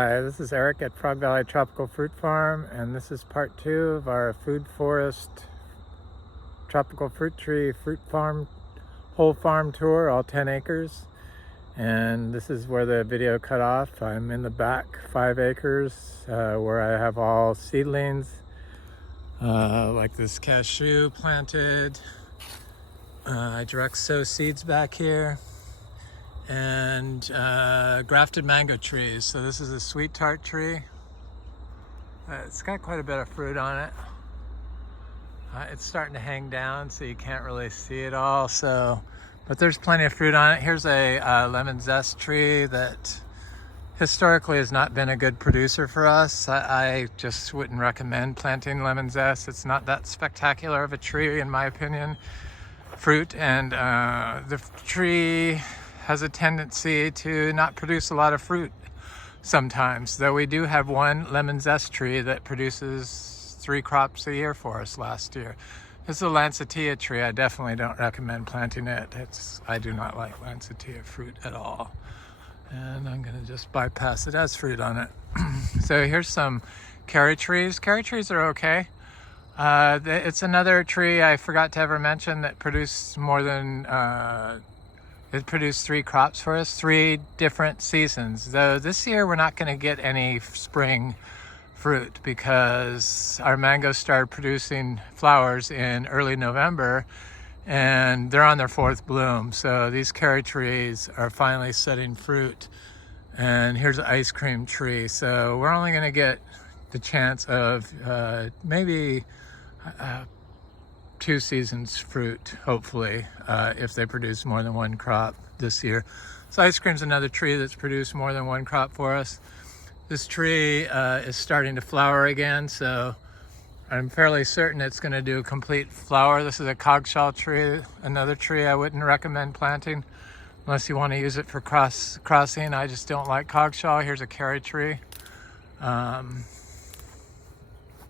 Hi, this is Eric at Frog Valley Tropical Fruit Farm, and this is part 2 of our food forest tropical fruit tree fruit farm whole farm tour, all 10 acres. And this is where the video cut off. I'm in the back 5 acres where I have all seedlings like this cashew planted. I direct sow seeds back here, and grafted mango trees. So this is a sweet tart tree. It's got quite a bit of fruit on it. It's starting to hang down, so you can't really see it all. But there's plenty of fruit on it. Here's a lemon zest tree that historically has not been a good producer for us. I just wouldn't recommend planting lemon zest. It's not that spectacular of a tree, in my opinion. Fruit, and the tree has a tendency to not produce a lot of fruit sometimes, though we do have one lemon zest tree that produces 3 crops a year for us last year. This is a Lancettia tree. I definitely don't recommend planting it. I do not like Lancettia fruit at all. And I'm gonna just bypass it. It has fruit on it. So here's some carry trees. Carry trees are okay. It's another tree I forgot to ever mention that produced more than it produced 3 crops for us, 3 different seasons. Though this year we're not going to get any spring fruit because our mangoes started producing flowers in early November and they're on their 4th bloom. So these carry trees are finally setting fruit. And here's an ice cream tree. So we're only going to get the chance of maybe 2 seasons fruit, hopefully, if they produce more than 1 crop this year. So ice cream's another tree that's produced more than 1 crop for us. This tree is starting to flower again, so I'm fairly certain it's going to do a complete flower. This is a coggshall tree, another tree I wouldn't recommend planting unless you want to use it for crossing. I just don't like coggshall. Here's a carry tree.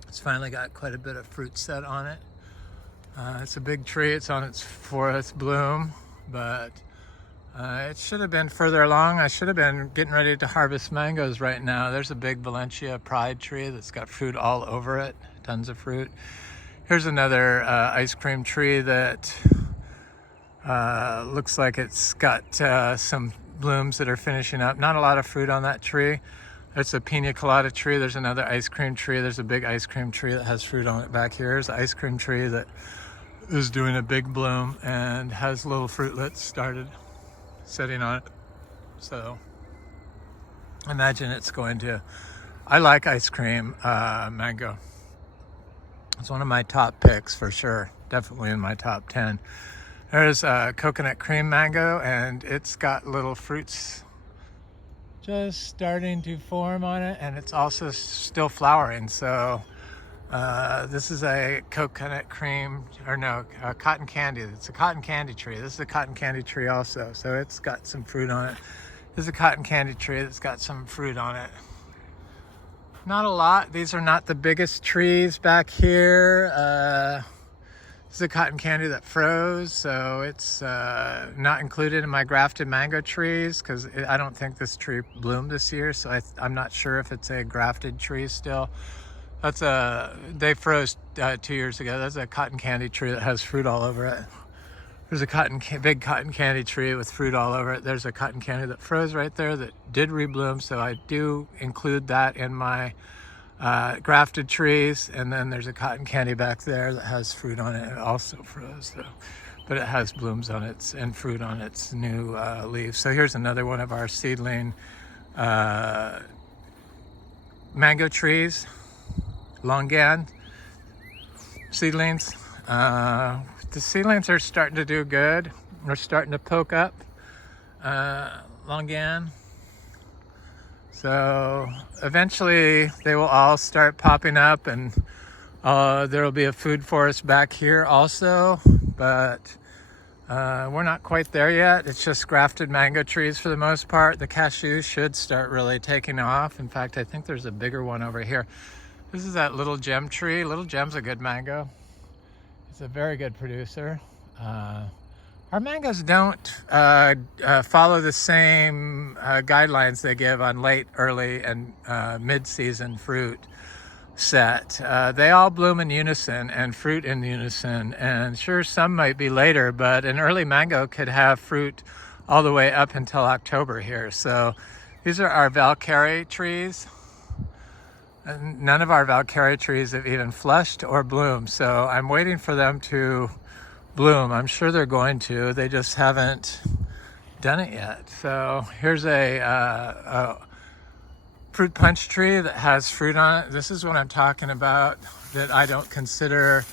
It's finally got quite a bit of fruit set on it. It's a big tree. It's on its 4th bloom, but it should have been further along. I should have been getting ready to harvest mangoes right now. There's a big Valencia pride tree that's got fruit all over it, tons of fruit. Here's another ice cream tree that looks like it's got some blooms that are finishing up. Not a lot of fruit on that tree. It's a pina colada tree. There's another ice cream tree. There's a big ice cream tree that has fruit on it back here. There's an ice cream tree that is doing a big bloom and has little fruitlets started setting on it. So imagine it's going to, I like ice cream mango. It's one of my top picks for sure. Definitely in my top 10. There's coconut cream mango, and it's got little fruits just starting to form on it, and it's also still flowering. So this is a coconut cream, or no, cotton candy. It's a cotton candy tree. This is a cotton candy tree also, so it's got some fruit on it. This is a cotton candy tree that's got some fruit on it. Not a lot. These are not the biggest trees back here. This is a cotton candy that froze, so it's not included in my grafted mango trees because I don't think this tree bloomed this year, so I'm not sure if it's a grafted tree still. They froze 2 years ago. That's a cotton candy tree that has fruit all over it. There's a big cotton candy tree with fruit all over it. There's a cotton candy that froze right there that did rebloom, so I do include that in my grafted trees. And then there's a cotton candy back there that has fruit on it. It also froze though, but it has blooms on it and fruit on its new leaves. So here's another one of our seedling mango trees, longan seedlings. The seedlings are starting to do good. They're starting to poke up, longan. So eventually they will all start popping up, and there will be a food forest back here also, but we're not quite there yet. It's just grafted mango trees for the most part. The cashews should start really taking off. In fact, I think there's a bigger one over here. This is that little gem tree. Little gem's a good mango. It's a very good producer. Our mangoes don't follow the same guidelines they give on late, early, and mid-season fruit set. They all bloom in unison and fruit in unison, and sure, some might be later, but an early mango could have fruit all the way up until October here. So these are our Valkyrie trees. And none of our Valkyrie trees have even flushed or bloomed, so I'm waiting for them to bloom. I'm sure they're going to. They just haven't done it yet. So here's a fruit punch tree that has fruit on it. This is what I'm talking about, that I don't consider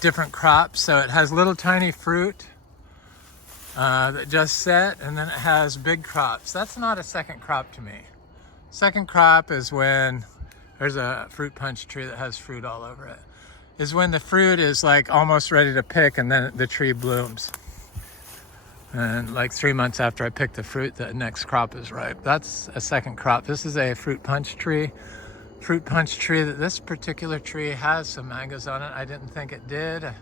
different crops. So it has little tiny fruit that just set, and then it has big crops. That's not a second crop to me. Second crop is when there's a fruit punch tree that has fruit all over it. Is when the fruit is like almost ready to pick, and then the tree blooms. And like 3 months after I pick the fruit, the next crop is ripe. That's a second crop. This is a fruit punch tree. Fruit punch tree. This particular tree has some mangoes on it. I didn't think it did. I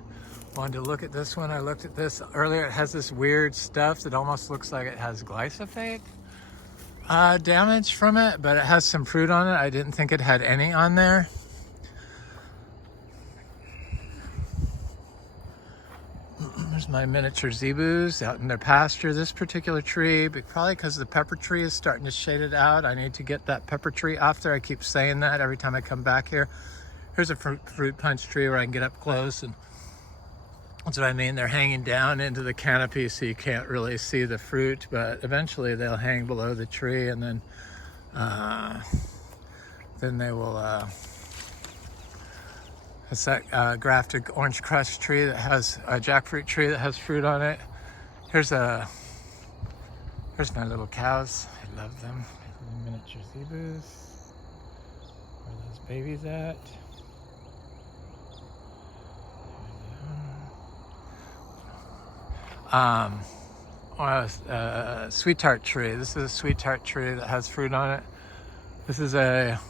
wanted to look at this one. I looked at this earlier. It has this weird stuff that almost looks like it has glyphosate damage from it, but it has some fruit on it. I didn't think it had any on there. There's my miniature zebus out in their pasture. This particular tree, but probably because the pepper tree is starting to shade it out. I need to get that pepper tree off there. I keep saying that every time I come back here. Here's a fruit punch tree where I can get up close, and that's what I mean. They're hanging down into the canopy so you can't really see the fruit, but eventually they'll hang below the tree, and then they will it's that grafted orange crush tree that has a jackfruit tree that has fruit on it. Here's my little cows. I love them. Miniature zebus. Where are those babies at? Sweet tart tree. This is a sweet tart tree that has fruit on it. This is a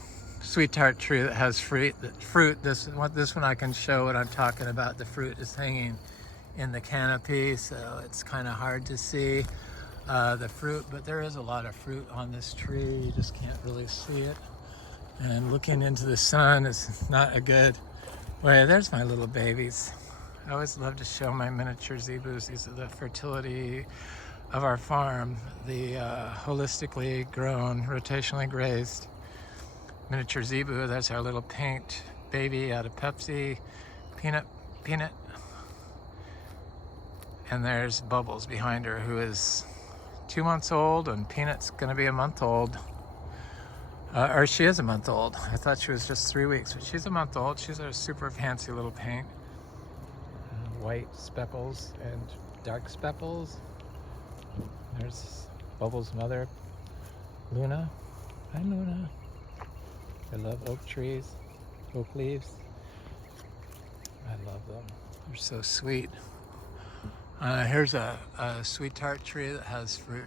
sweet tart tree that has fruit. This one I can show what I'm talking about. The fruit is hanging in the canopy, so it's kind of hard to see the fruit, but there is a lot of fruit on this tree. You just can't really see it. And looking into the sun is not a good way. There's my little babies. I always love to show my miniature zebus. These are the fertility of our farm, the holistically grown, rotationally grazed miniature zebu. That's our little pink baby out of Pepsi. Peanut. And there's Bubbles behind her, who is 2 months old, and Peanut's gonna be a month old. Or she is a month old. I thought she was just 3 weeks, but she's a month old. She's a super fancy little paint. White speckles and dark speckles. There's Bubbles' mother, Luna. Hi, Luna. I love oak trees, oak leaves. I love them. They're so sweet. Here's a sweet tart tree that has fruit.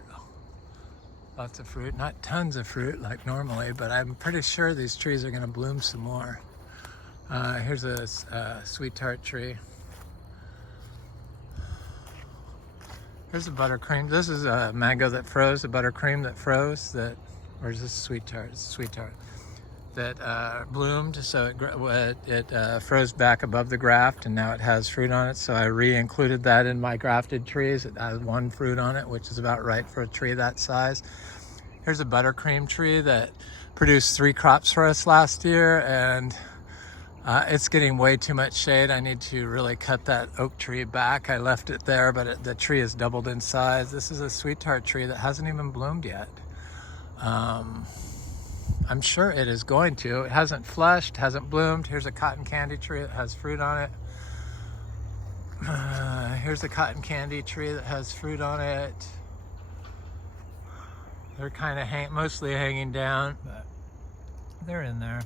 Lots of fruit. Not tons of fruit like normally, but I'm pretty sure these trees are going to bloom some more. Here's a sweet tart tree. Here's a buttercream. This is a mango that froze, a buttercream that froze. Or is this sweet tart? It's sweet tart. That bloomed, so it froze back above the graft, and now it has fruit on it. So I re-included that in my grafted trees. It has one fruit on it, which is about right for a tree that size. Here's a buttercream tree that produced 3 crops for us last year, and it's getting way too much shade. I need to really cut that oak tree back. I left it there, but the tree has doubled in size. This is a sweet tart tree that hasn't even bloomed yet. I'm sure it is going to. It hasn't flushed, hasn't bloomed. Here's a cotton candy tree that has fruit on it. Here's a cotton candy tree that has fruit on it. They're kind of mostly hanging down, but they're in there.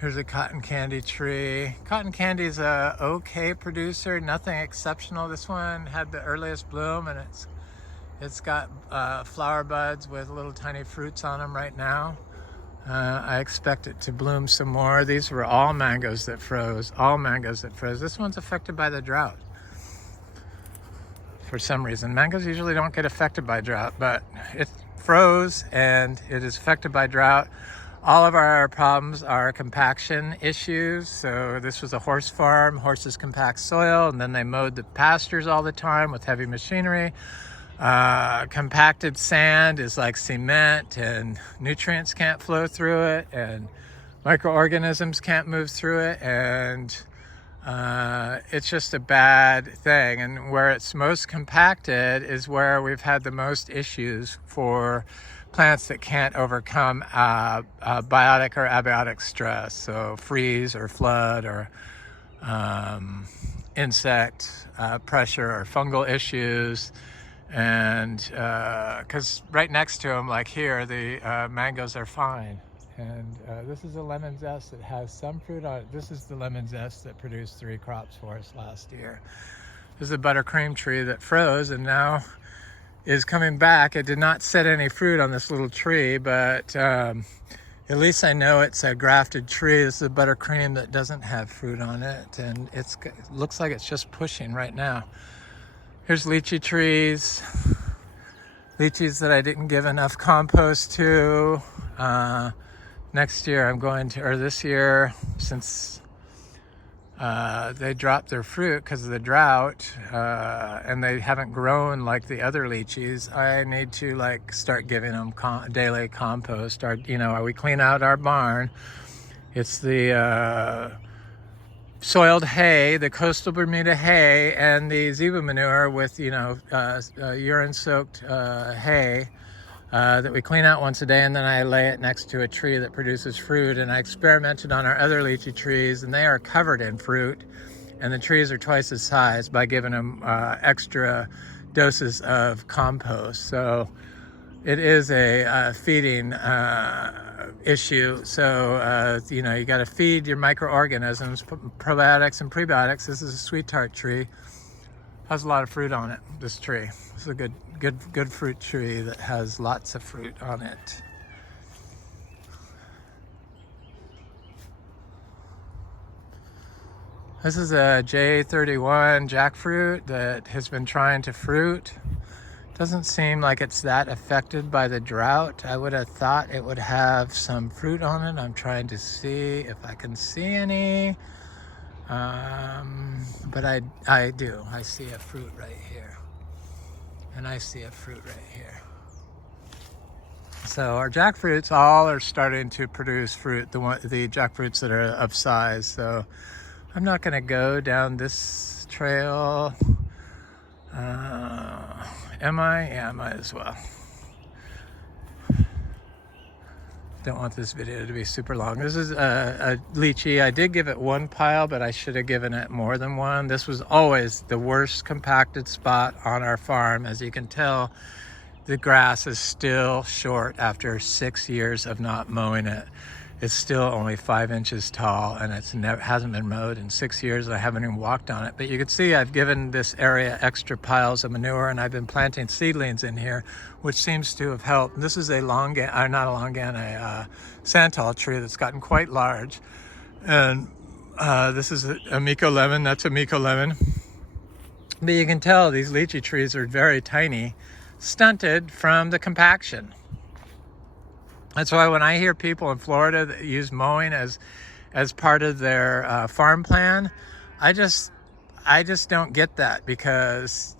Here's a cotton candy tree. Cotton candy is a okay producer, nothing exceptional. This one had the earliest bloom, and it's got flower buds with little tiny fruits on them right now. I expect it to bloom some more. These were all mangoes that froze, all mangoes that froze. This one's affected by the drought for some reason. Mangoes usually don't get affected by drought, but it froze and it is affected by drought. All of our problems are compaction issues. So this was a horse farm. Horses compact soil, and then they mowed the pastures all the time with heavy machinery. Compacted sand is like cement, and nutrients can't flow through it, and microorganisms can't move through it, and it's just a bad thing. And where it's most compacted is where we've had the most issues for plants that can't overcome biotic or abiotic stress, so freeze or flood or insect pressure or fungal issues. And because right next to them, like here, the mangoes are fine. And this is a lemon zest that has some fruit on it. This is the lemon zest that produced 3 crops for us last year. This is a buttercream tree that froze and now is coming back. It did not set any fruit on this little tree, but at least I know it's a grafted tree. This is a buttercream that doesn't have fruit on it, and it looks like it's just pushing right now. Here's lychee trees, lychees that I didn't give enough compost to. Next year I'm going to, or this year, since they dropped their fruit because of the drought, and they haven't grown like the other lychees, I need to like start giving them daily compost. We clean out our barn. It's the soiled hay, the coastal Bermuda hay, and the zebu manure with urine-soaked hay that we clean out once a day, and then I lay it next to a tree that produces fruit. And I experimented on our other lychee trees, and they are covered in fruit, and the trees are twice the size by giving them extra doses of compost. So it is a feeding issue. So you got to feed your microorganisms, probiotics and prebiotics. This is a sweet tart tree. Has a lot of fruit on it. This tree. This is a good fruit tree that has lots of fruit on it. This is a J31 jackfruit that has been trying to fruit. Doesn't seem like it's that affected by the drought. I would have thought it would have some fruit on it. I'm trying to see if I can see any. But I do. I see a fruit right here. And I see a fruit right here. So our jackfruits all are starting to produce fruit, the jackfruits that are of size. So I'm not going to go down this trail. Am I? Yeah, I might as well. Don't want this video to be super long. This is a lychee. I did give it 1 pile, but I should have given it more than 1. This was always the worst compacted spot on our farm. As you can tell, the grass is still short after 6 years of not mowing it. It's still only 5 inches tall, and hasn't been mowed in 6 years. I haven't even walked on it. But you can see I've given this area extra piles of manure, and I've been planting seedlings in here, which seems to have helped. This is a santal tree that's gotten quite large. And this is a Miko lemon. That's a Miko lemon. But you can tell these lychee trees are very tiny, stunted from the compaction. That's why when I hear people in Florida that use mowing as part of their farm plan, I just don't get that, because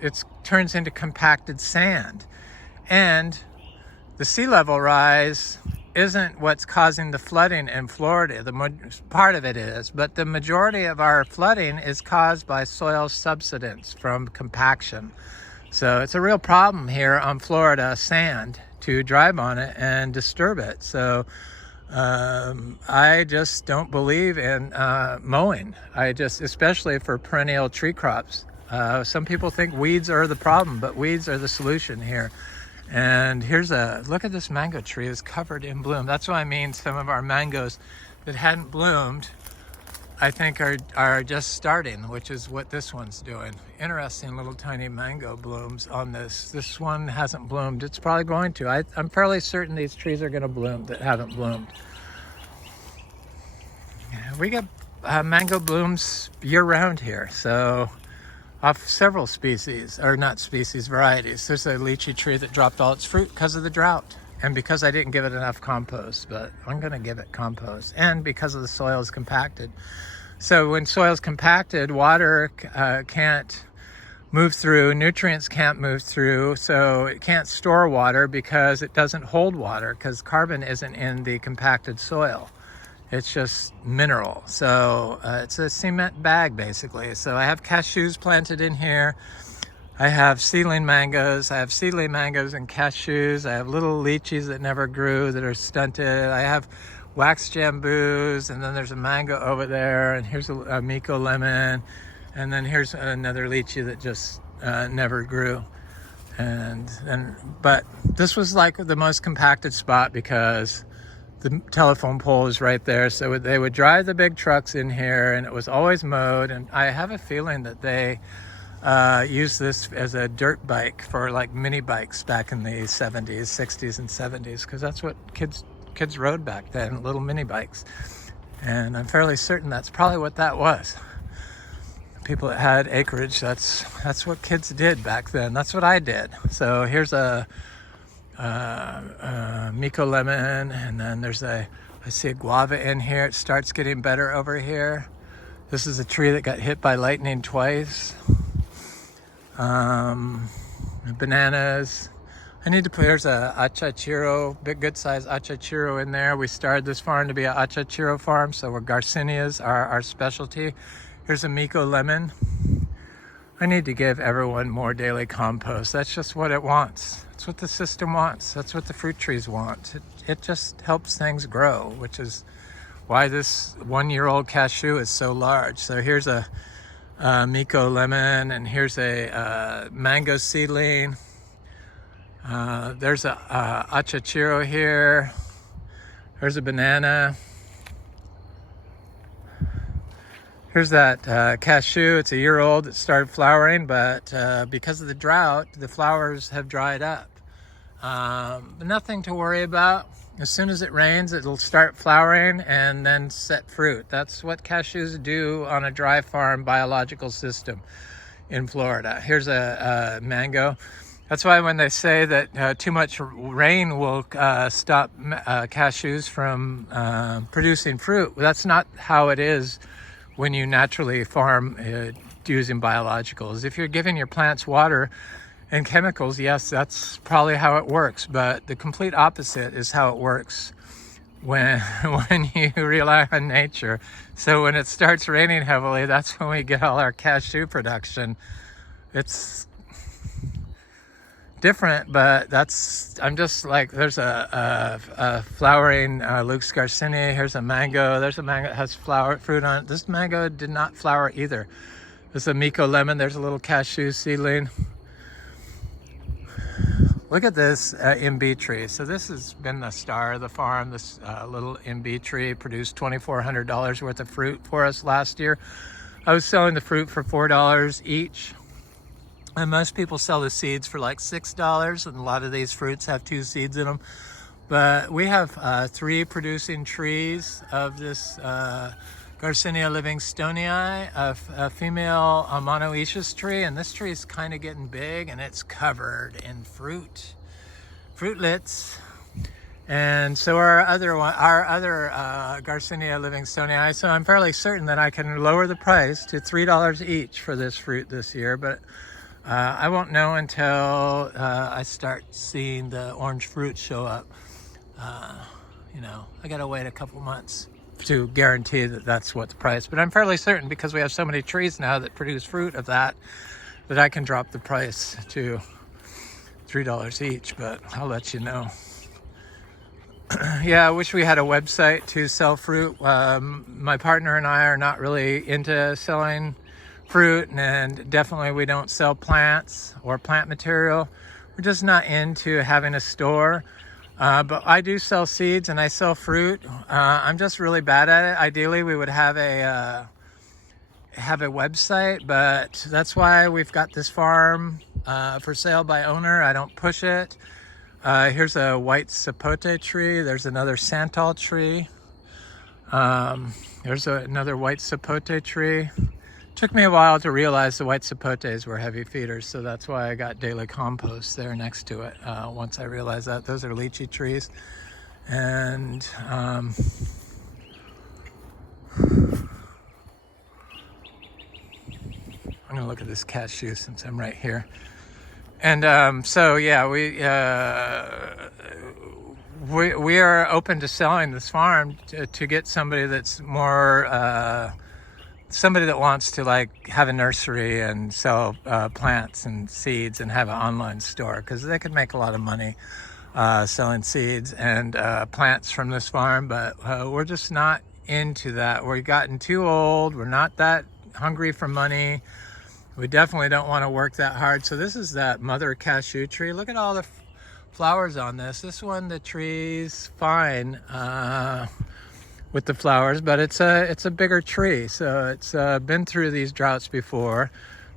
it turns into compacted sand. And the sea level rise isn't what's causing the flooding in Florida. Part of it is, but the majority of our flooding is caused by soil subsidence from compaction. So it's a real problem here on Florida sand to drive on it and disturb it. So I just don't believe in mowing. Especially for perennial tree crops. Some people think weeds are the problem, but weeds are the solution here. And look at this mango tree is covered in bloom. That's what I mean. Some of our mangoes that hadn't bloomed I think are just starting, which is what this one's doing. Interesting little tiny mango blooms on this. This one hasn't bloomed. It's probably going to. I'm fairly certain these trees are going to bloom that haven't bloomed. We get mango blooms year-round here, so off several species, or not species, varieties. There's a lychee tree that dropped all its fruit because of the drought, and because I didn't give it enough compost, but I'm going to give it compost, and because of the soil is compacted. So when soil is compacted, water can't move through, nutrients can't move through, so it can't store water because it doesn't hold water, because carbon isn't in the compacted soil. It's just mineral. So it's a cement bag, basically. So I have cashews planted in here. I have seedling mangoes. I have seedling mangoes and cashews. I have little lychees that never grew that are stunted. I have wax jambus, and then there's a mango over there, and here's a Miko lemon, and then here's another lychee that just never grew. But this was like the most compacted spot because the telephone pole is right there, so they would drive the big trucks in here, and it was always mowed. And I have a feeling that they used this as a dirt bike for like mini bikes back in the 70s, 60s, and 70s, because that's what kids rode back then, little mini bikes. And I'm fairly certain that's probably what that was. People that had acreage, that's what kids did back then. That's what I did. So here's a Miko lemon, and then I see a guava in here. It starts getting better over here. This is a tree that got hit by lightning twice. Bananas. I need to put, there's a Achachairu, big good size Achachairu in there. We started this farm to be an Achachairu farm, so we're Garcinias are our specialty. Here's a Miko lemon. I need to give everyone more daily compost. That's just what it wants. That's what the system wants. That's what the fruit trees want. It just helps things grow, which is why this 1-year-old cashew is so large. So here's a Miko lemon, and here's a mango seedling. There's a Achachairu here. There's a banana. Here's that cashew. It's a year old. It started flowering, but because of the drought, the flowers have dried up. But nothing to worry about. As soon as it rains, it'll start flowering and then set fruit. That's what cashews do on a dry farm biological system in Florida. Here's a mango. That's why when they say that too much rain will stop cashews from producing fruit, that's not how it is when you naturally farm using biologicals. If you're giving your plants water and chemicals, yes, that's probably how it works, but the complete opposite is how it works when you rely on nature. So when it starts raining heavily, that's when we get all our cashew production. It's different, but I'm just like, there's a flowering Luke's Garcinia. Here's a mango. There's a mango that has fruit on it. This mango did not flower either. There's a Miko lemon. There's a little cashew seedling. Look at this Imbe tree. So this has been the star of the farm. This little Imbe tree produced $2,400 worth of fruit for us last year. I was selling the fruit for $4 each. And most people sell the seeds for like $6, and a lot of these fruits have 2 seeds in them. But we have 3 producing trees of this Garcinia livingstonii, a female monoecious tree, and this tree is kind of getting big, and it's covered in fruitlets. And so our other Garcinia livingstonii. So I'm fairly certain that I can lower the price to $3 each for this fruit this year, but I won't know until I start seeing the orange fruit show up. I gotta wait a couple months to guarantee that that's what the price, but I'm fairly certain, because we have so many trees now that produce fruit of that I can drop the price to $3 each, but I'll let you know. Yeah, I wish we had a website to sell fruit. My partner and I are not really into selling fruit, and definitely we don't sell plants or plant material. We're just not into having a store. But I do sell seeds and I sell fruit. I'm just really bad at it. Ideally, we would have a have a website, but that's why we've got this farm for sale by owner. I don't push it. Here's a white sapote tree. There's another santal tree. There's another white sapote tree. Took me a while to realize the white sapotes were heavy feeders, so that's why I got daily compost there next to it. Once I realized that, those are lychee trees. And I'm gonna look at this cashew since I'm right here. And so yeah, we are open to selling this farm to get somebody that's more somebody that wants to like have a nursery and sell plants and seeds and have an online store, because they could make a lot of money selling seeds and plants from this farm. But we're just not into that. We've gotten too old. We're not that hungry for money. We definitely don't want to work that hard. So this is that mother cashew tree. Look at all the flowers on this. This one, the tree's fine with the flowers, but it's a bigger tree. So it's been through these droughts before.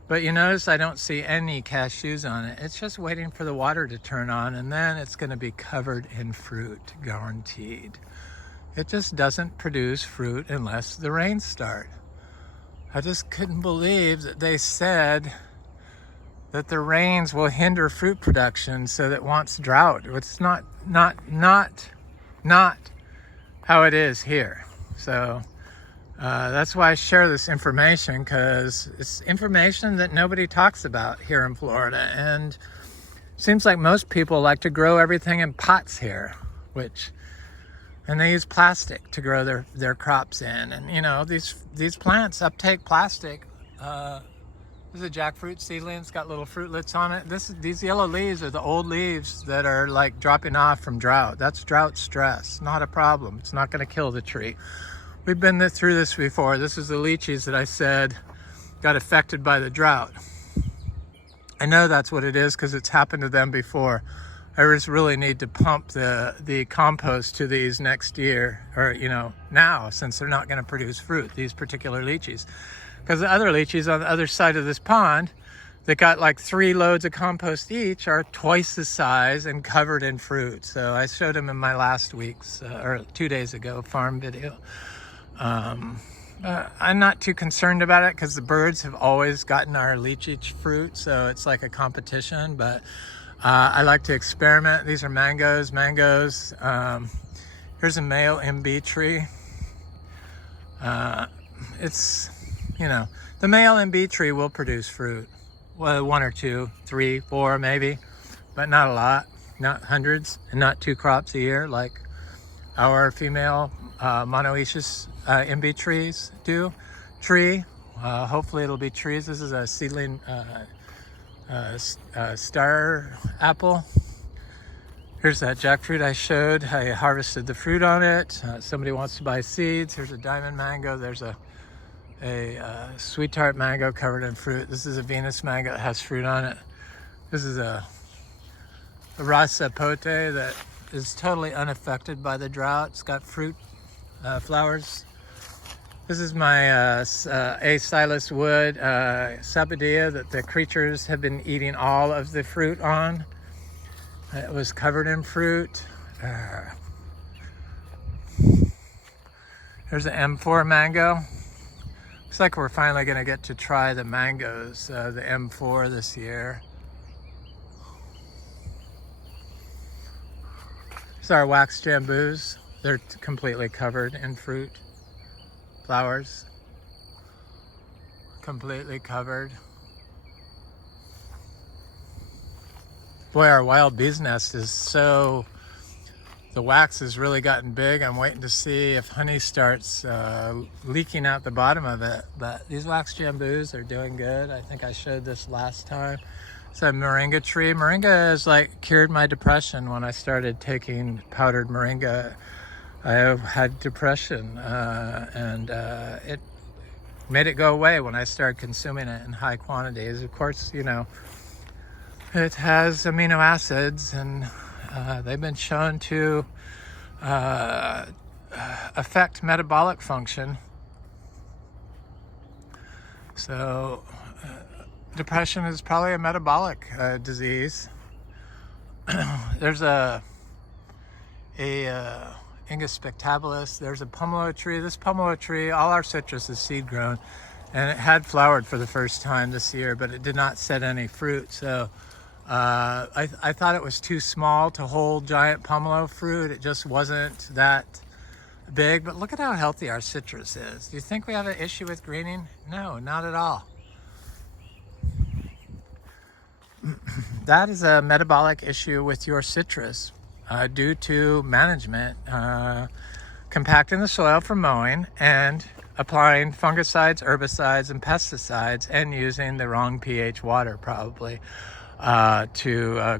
But you notice I don't see any cashews on it. It's just waiting for the water to turn on, and then it's going to be covered in fruit, guaranteed. It just doesn't produce fruit unless the rains start. I just couldn't believe that they said that the rains will hinder fruit production, so that wants drought. It's not how it is here. So that's why I share this information, because it's information that nobody talks about here in Florida. And it seems like most people like to grow everything in pots here, and they use plastic to grow their crops in. And you know, these plants uptake plastic. This is a jackfruit seedling. It's got little fruitlets on it. These yellow leaves are the old leaves that are like dropping off from drought. That's drought stress, not a problem. It's not going to kill the tree. We've been through this before. This is the lychees that I said got affected by the drought. I know that's what it is because it's happened to them before. I just really need to pump the compost to these next year, or you know, now, since they're not going to produce fruit, these particular lychees. Because the other lychees on the other side of this pond that got like 3 loads of compost each are twice the size and covered in fruit. So I showed them in my last week's, or 2 days ago, farm video. I'm not too concerned about it because the birds have always gotten our lychee fruit, so it's like a competition. But I like to experiment. These are mangoes. Here's a male Imbe tree. It's, you know, the male Imbe tree will produce fruit. Well, 1 or 2, 3, 4 maybe, but not a lot, not hundreds, and not 2 crops a year like our female monoecious Imbe trees do. Hopefully it'll be trees. This is a seedling star apple. Here's that jackfruit I showed. I harvested the fruit on it. Somebody wants to buy seeds. Here's a diamond mango. There's a sweet tart mango covered in fruit. This is a Venus mango that has fruit on it. This is a raw sapote that is totally unaffected by the drought. It's got fruit, flowers. This is my A-Silas wood sapodilla that the creatures have been eating all of the fruit on. It was covered in fruit. There's an M4 mango. Looks like we're finally going to get to try the mangoes, the M4 this year. These are wax jambus. They're completely covered in fruit. Flowers. Completely covered. Boy, our wild bee's nest is so... The wax has really gotten big. I'm waiting to see if honey starts leaking out the bottom of it. But these wax jambus are doing good. I think I showed this last time. It's a moringa tree. Moringa has like cured my depression when I started taking powdered moringa. I had depression and it made it go away when I started consuming it in high quantities. Of course, you know, it has amino acids and they've been shown to affect metabolic function. So depression is probably a metabolic disease. There's a Ingus spectabilis. There's a pomelo tree. This pomelo tree, all our citrus is seed grown, and it had flowered for the first time this year, but it did not set any fruit. So I thought it was too small to hold giant pomelo fruit. It just wasn't that big, but look at how healthy our citrus is. Do you think we have an issue with greening? No, not at all. That is a metabolic issue with your citrus due to management, compacting the soil for mowing and applying fungicides, herbicides, and pesticides, and using the wrong pH water probably to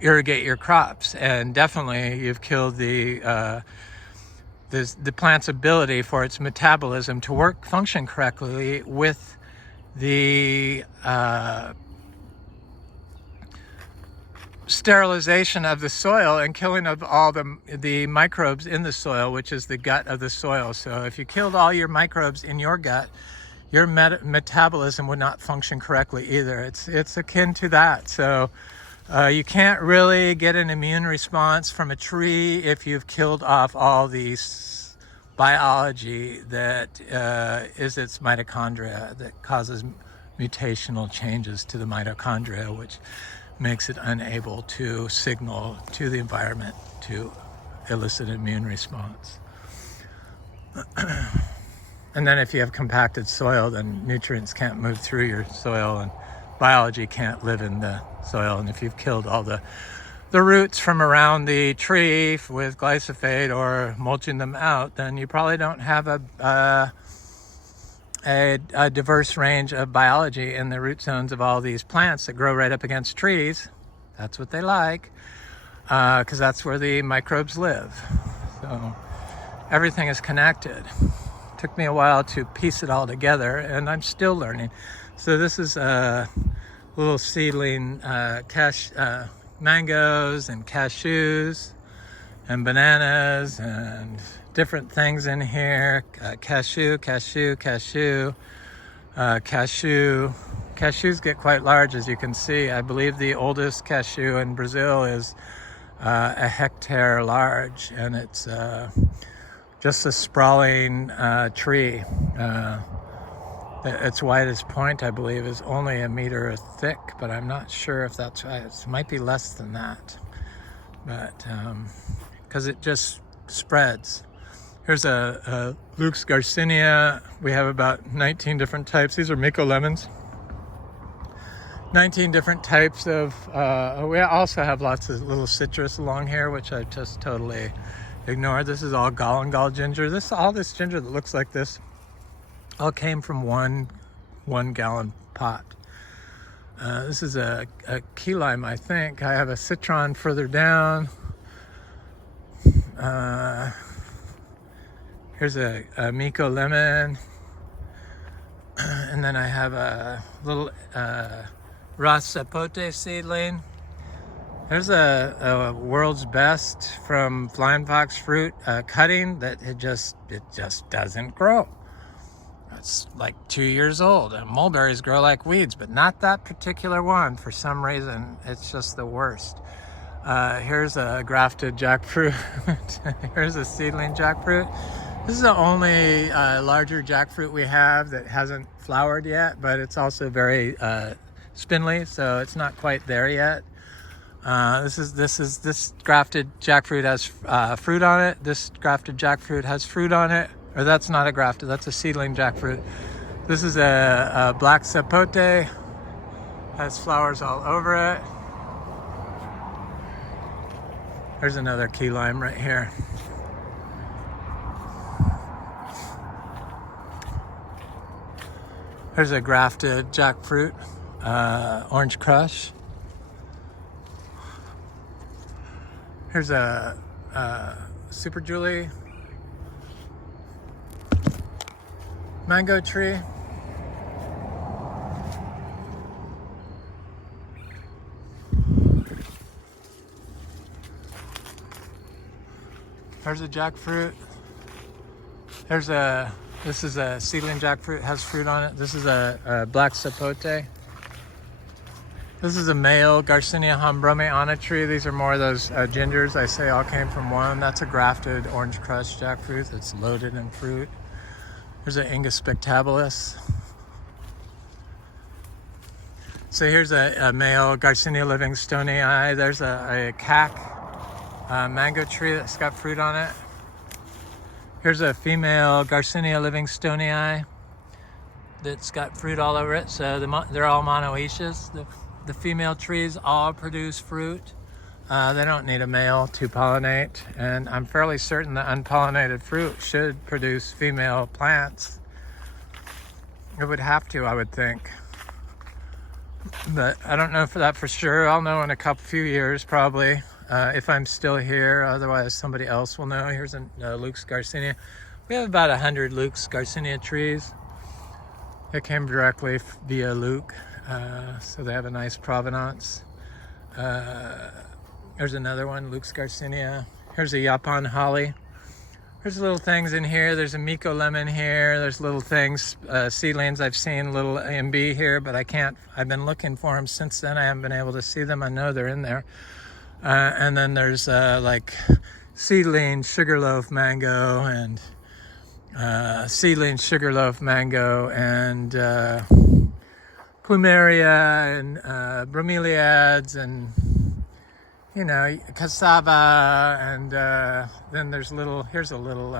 irrigate your crops. And definitely you've killed the plant's ability for its metabolism to function correctly with the sterilization of the soil and killing of all the microbes in the soil, which is the gut of the soil. So if you killed all your microbes in your gut, your metabolism would not function correctly either. It's akin to that. So you can't really get an immune response from a tree if you've killed off all these biology that is its mitochondria, that causes mutational changes to the mitochondria, which makes it unable to signal to the environment to elicit an immune response. And then if you have compacted soil, then nutrients can't move through your soil and biology can't live in the soil. And if you've killed all the roots from around the tree with glyphosate or mulching them out, then you probably don't have a diverse range of biology in the root zones of all these plants that grow right up against trees. That's what they like, because that's where the microbes live. So everything is connected. Took me a while to piece it all together, and I'm still learning. So this is a little seedling mangoes and cashews and bananas and different things in here. Cashews get quite large, as you can see. I believe the oldest cashew in Brazil is a hectare large, and it's just a sprawling tree. Its widest point, I believe, is only 1 meter thick, but I'm not sure if that's right. It might be less than that, but because it just spreads. Here's a Lux Garcinia. We have about 19 different types. These are Miko lemons. 19 different types of, we also have lots of little citrus along here, which I just totally ignored. This is all Galangal ginger. All this ginger that looks like this all came from one gallon pot. This is a key lime, I think. I have a citron further down. Here's a Miko lemon. And then I have a little Sapote seedling. There's a world's best from Flying Fox fruit cutting that it just doesn't grow. It's like 2 years old. And mulberries grow like weeds, but not that particular one. For some reason, it's just the worst. Here's a grafted jackfruit. Here's a seedling jackfruit. This is the only larger jackfruit we have that hasn't flowered yet, but it's also very spindly, so it's not quite there yet. This grafted jackfruit has fruit on it. This grafted jackfruit has fruit on it. Or that's not a grafted, that's a seedling jackfruit. This is a black sapote, has flowers all over it. There's another key lime right here. There's a grafted jackfruit, orange crush. Here's a Super Julie mango tree. There's a jackfruit. There's a This is a seedling jackfruit, has fruit on it. This is a black sapote. This is a male Garcinia Hambrome tree. These are more of those gingers I say all came from one. That's a grafted orange crush jackfruit that's loaded in fruit. There's an Inge spectabilis. So here's a male Garcinia Livingstonii. There's a cac mango tree that's got fruit on it. Here's a female Garcinia Livingstonii that's got fruit all over it. So they're all monoecious. The female trees all produce fruit. They don't need a male to pollinate. And I'm fairly certain the unpollinated fruit should produce female plants. It would have to, I would think. But I don't know for that for sure. I'll know in a few years probably, if I'm still here. Otherwise somebody else will know. Here's a Luke's Garcinia. We have about 100 Luke's Garcinia trees. It came directly via Luke, so they have a nice provenance. There's another one, Luke's Garcinia. Here's a Yapan holly. There's little things in here. There's a Miko lemon here. There's little things, seedlings. I've seen little Imbe here, but I've been looking for them since then. I haven't been able to see them. I know they're in there. And then there's like seedling sugarloaf mango and seedling sugarloaf mango and plumeria and bromeliads and cassava, and then there's here's a little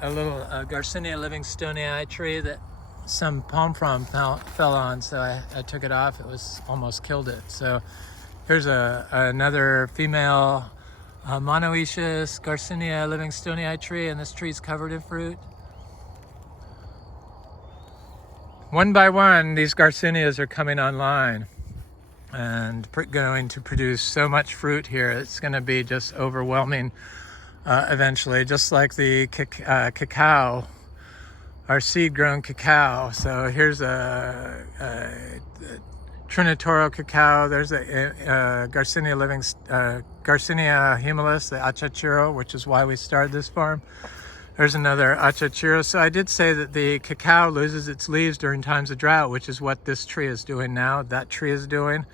Garcinia Livingstonii tree that some palm frond fell on, so I took it off. It was almost killed it. So here's another female monoecious Garcinia Livingstonii tree, and this tree's covered in fruit. One by one, these Garcinias are coming online and going to produce so much fruit here. It's going to be just overwhelming eventually, just like the cacao, our seed-grown cacao. So here's a Trinitoro cacao. There's a Garcinia humilis, the Achachairu, which is why we started this farm. There's another Achachairu. So I did say that the cacao loses its leaves during times of drought, which is what this tree is doing now, that tree is doing.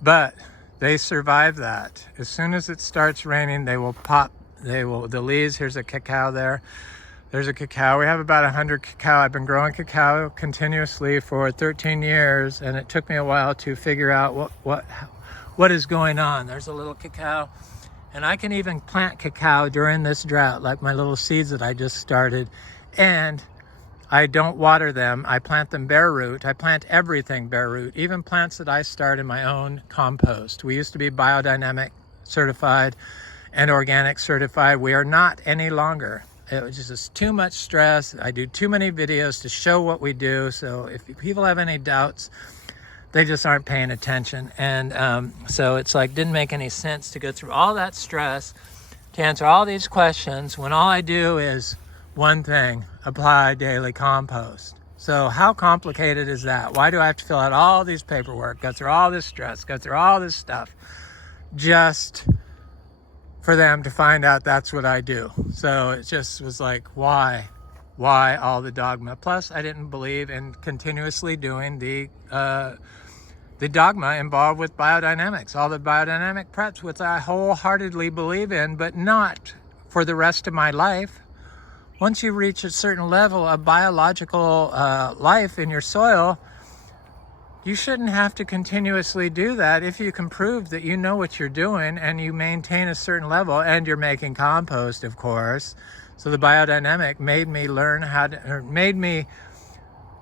But they survive that. As soon as it starts raining, they will pop. The leaves, here's a cacao there. There's a cacao. We have about 100 cacao. I've been growing cacao continuously for 13 years, and it took me a while to figure out what is going on. There's a little cacao. And I can even plant cacao during this drought, like my little seeds that I just started. And I don't water them. I plant them bare root. I plant everything bare root, even plants that I start in my own compost. We used to be biodynamic certified and organic certified. We are not any longer. It was just too much stress. I do too many videos to show what we do. So if people have any doubts, they just aren't paying attention. And so it's like, didn't make any sense to go through all that stress to answer all these questions when all I do is one thing: apply daily compost. So how complicated is that? Why do I have to fill out all these paperwork, go through all this stress, go through all this stuff, just for them to find out that's what I do? So it just was like, why all the dogma? Plus, I didn't believe in continuously doing the dogma involved with biodynamics, all the biodynamic preps, which I wholeheartedly believe in, but not for the rest of my life. Once you reach a certain level of biological life in your soil, you shouldn't have to continuously do that if you can prove that you know what you're doing and you maintain a certain level, and you're making compost, of course. So the biodynamic made me made me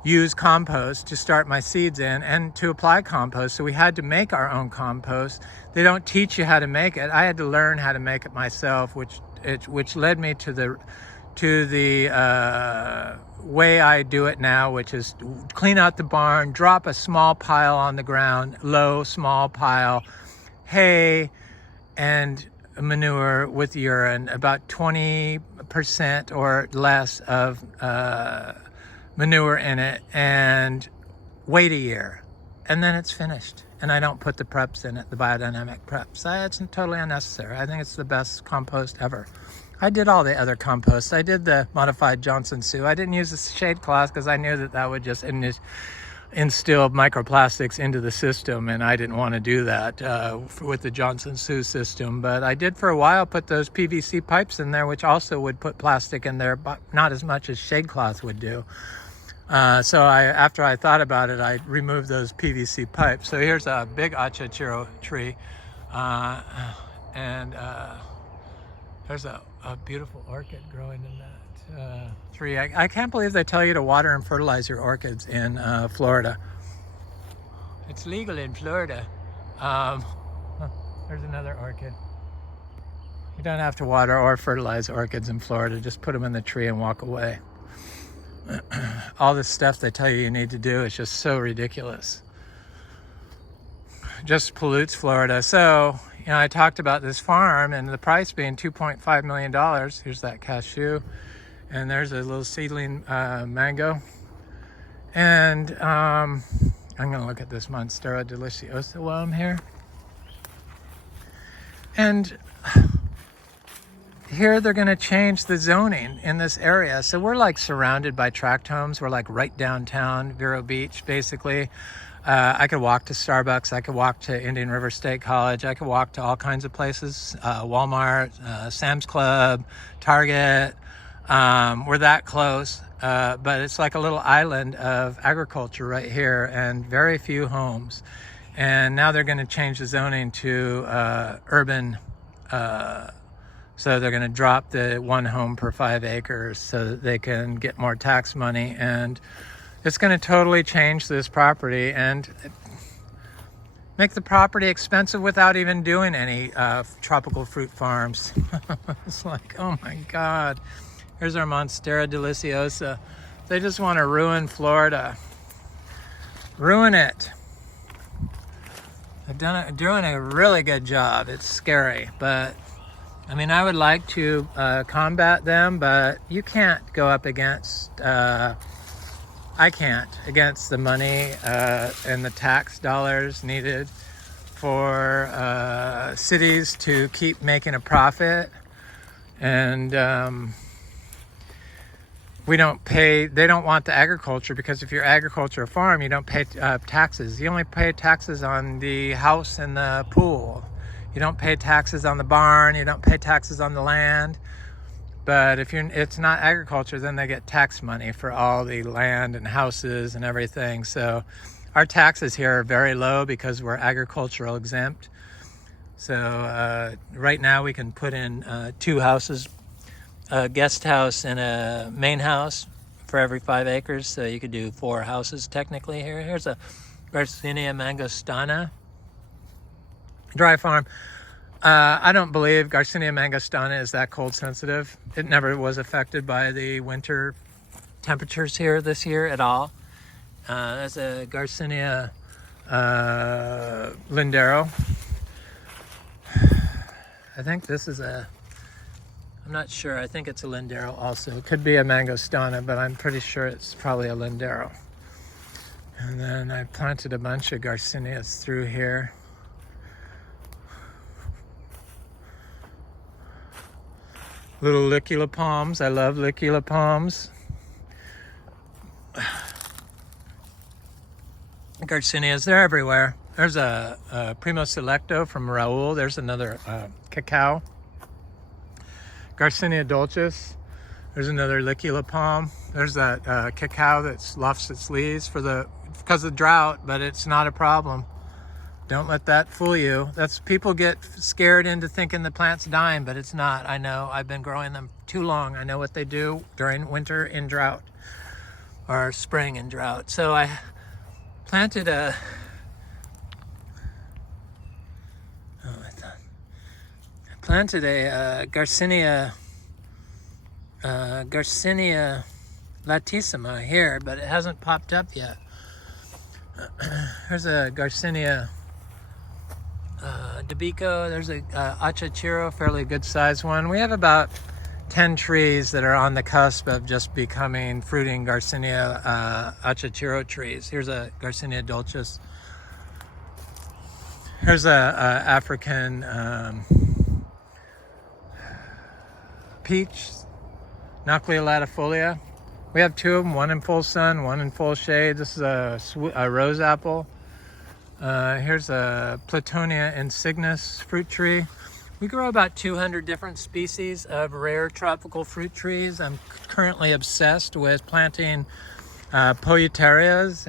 use compost to start my seeds in and to apply compost. So we had to make our own compost. They don't teach you how to make it. I had to learn how to make it myself, which led me to the way I do it now, which is clean out the barn, drop a small pile on the ground, small pile, hay and manure with urine, about 20% or less of manure in it, and wait a year, and then it's finished. And I don't put the preps in it, the biodynamic preps. It's totally unnecessary. I think it's the best compost ever. I did all the other composts. I did the modified Johnson Sioux. I didn't use the shade cloth because I knew that that would just instill microplastics into the system, and I didn't want to do that with the Johnson Sioux system. But I did for a while put those PVC pipes in there, which also would put plastic in there, but not as much as shade cloth would do. So after I thought about it, I removed those PVC pipes. So here's a big Achachairu tree, and there's a beautiful orchid growing in that tree. I can't believe they tell you to water and fertilize your orchids in Florida. It's legal in Florida. There's another orchid. You don't have to water or fertilize orchids in Florida. Just put them in the tree and walk away. All this stuff they tell you need to do is just so ridiculous. Just pollutes Florida. So, you know, I talked about this farm and the price being $2.5 million. Here's that cashew. And there's a little seedling mango. And I'm going to look at this Monstera deliciosa while I'm here. And here they're going to change the zoning in this area. So we're like surrounded by tract homes. We're like right downtown Vero Beach, basically. I could walk to Starbucks. I could walk to Indian River State College. I could walk to all kinds of places, Walmart, Sam's Club, Target. We're that close, but it's like a little island of agriculture right here and very few homes. And now they're going to change the zoning to urban. So they're going to drop the 1 home per 5 acres so that they can get more tax money. And it's going to totally change this property and make the property expensive without even doing any tropical fruit farms. It's like, oh my God. Here's our Monstera deliciosa. They just want to ruin Florida. Ruin it. They're doing a really good job. It's scary, but I mean, I would like to combat them, but you can't go up against, I can't, against the money and the tax dollars needed for cities to keep making a profit. And we don't pay, they don't want the agriculture, because if you're agriculture or farm, you don't pay taxes. You only pay taxes on the house and the pool. You don't pay taxes on the barn, you don't pay taxes on the land. But if it's not agriculture, then they get tax money for all the land and houses and everything. So our taxes here are very low because we're agricultural exempt. So right now we can put in 2 houses, a guest house and a main house for every 5 acres. So you could do 4 houses technically here. Here's a Garcinia mangostana. Dry farm. I don't believe Garcinia mangostana is that cold sensitive. It never was affected by the winter temperatures here this year at all. That's a Garcinia lindero. I think this is I'm not sure. I think it's a lindero also. It could be a mangostana, but I'm pretty sure it's probably a lindero. And then I planted a bunch of Garcinias through here. Little licula palms. I love licula palms. Garcinias, they're everywhere. There's a Primo Selecto from Raul. There's another Cacao. Garcinia dulcis. There's another licula palm. There's that Cacao that lofts its leaves because of drought, but it's not a problem. Don't let that fool you. People get scared into thinking the plant's dying, but it's not. I know. I've been growing them too long. I know what they do during winter in drought or spring in drought. So I planted a Garcinia latissima here, but it hasn't popped up yet. Here's a Garcinia Dabico. There's a Achachairu, fairly good sized one. We have about 10 trees that are on the cusp of just becoming fruiting Garcinia Achachairu trees. Here's a Garcinia dulcis. Here's a African peach, Nuclea latifolia. We have two of them, one in full sun, one in full shade. This is a rose apple. Here's a Platonia insignis fruit tree. We grow about 200 different species of rare tropical fruit trees. I'm currently obsessed with planting Pouterias.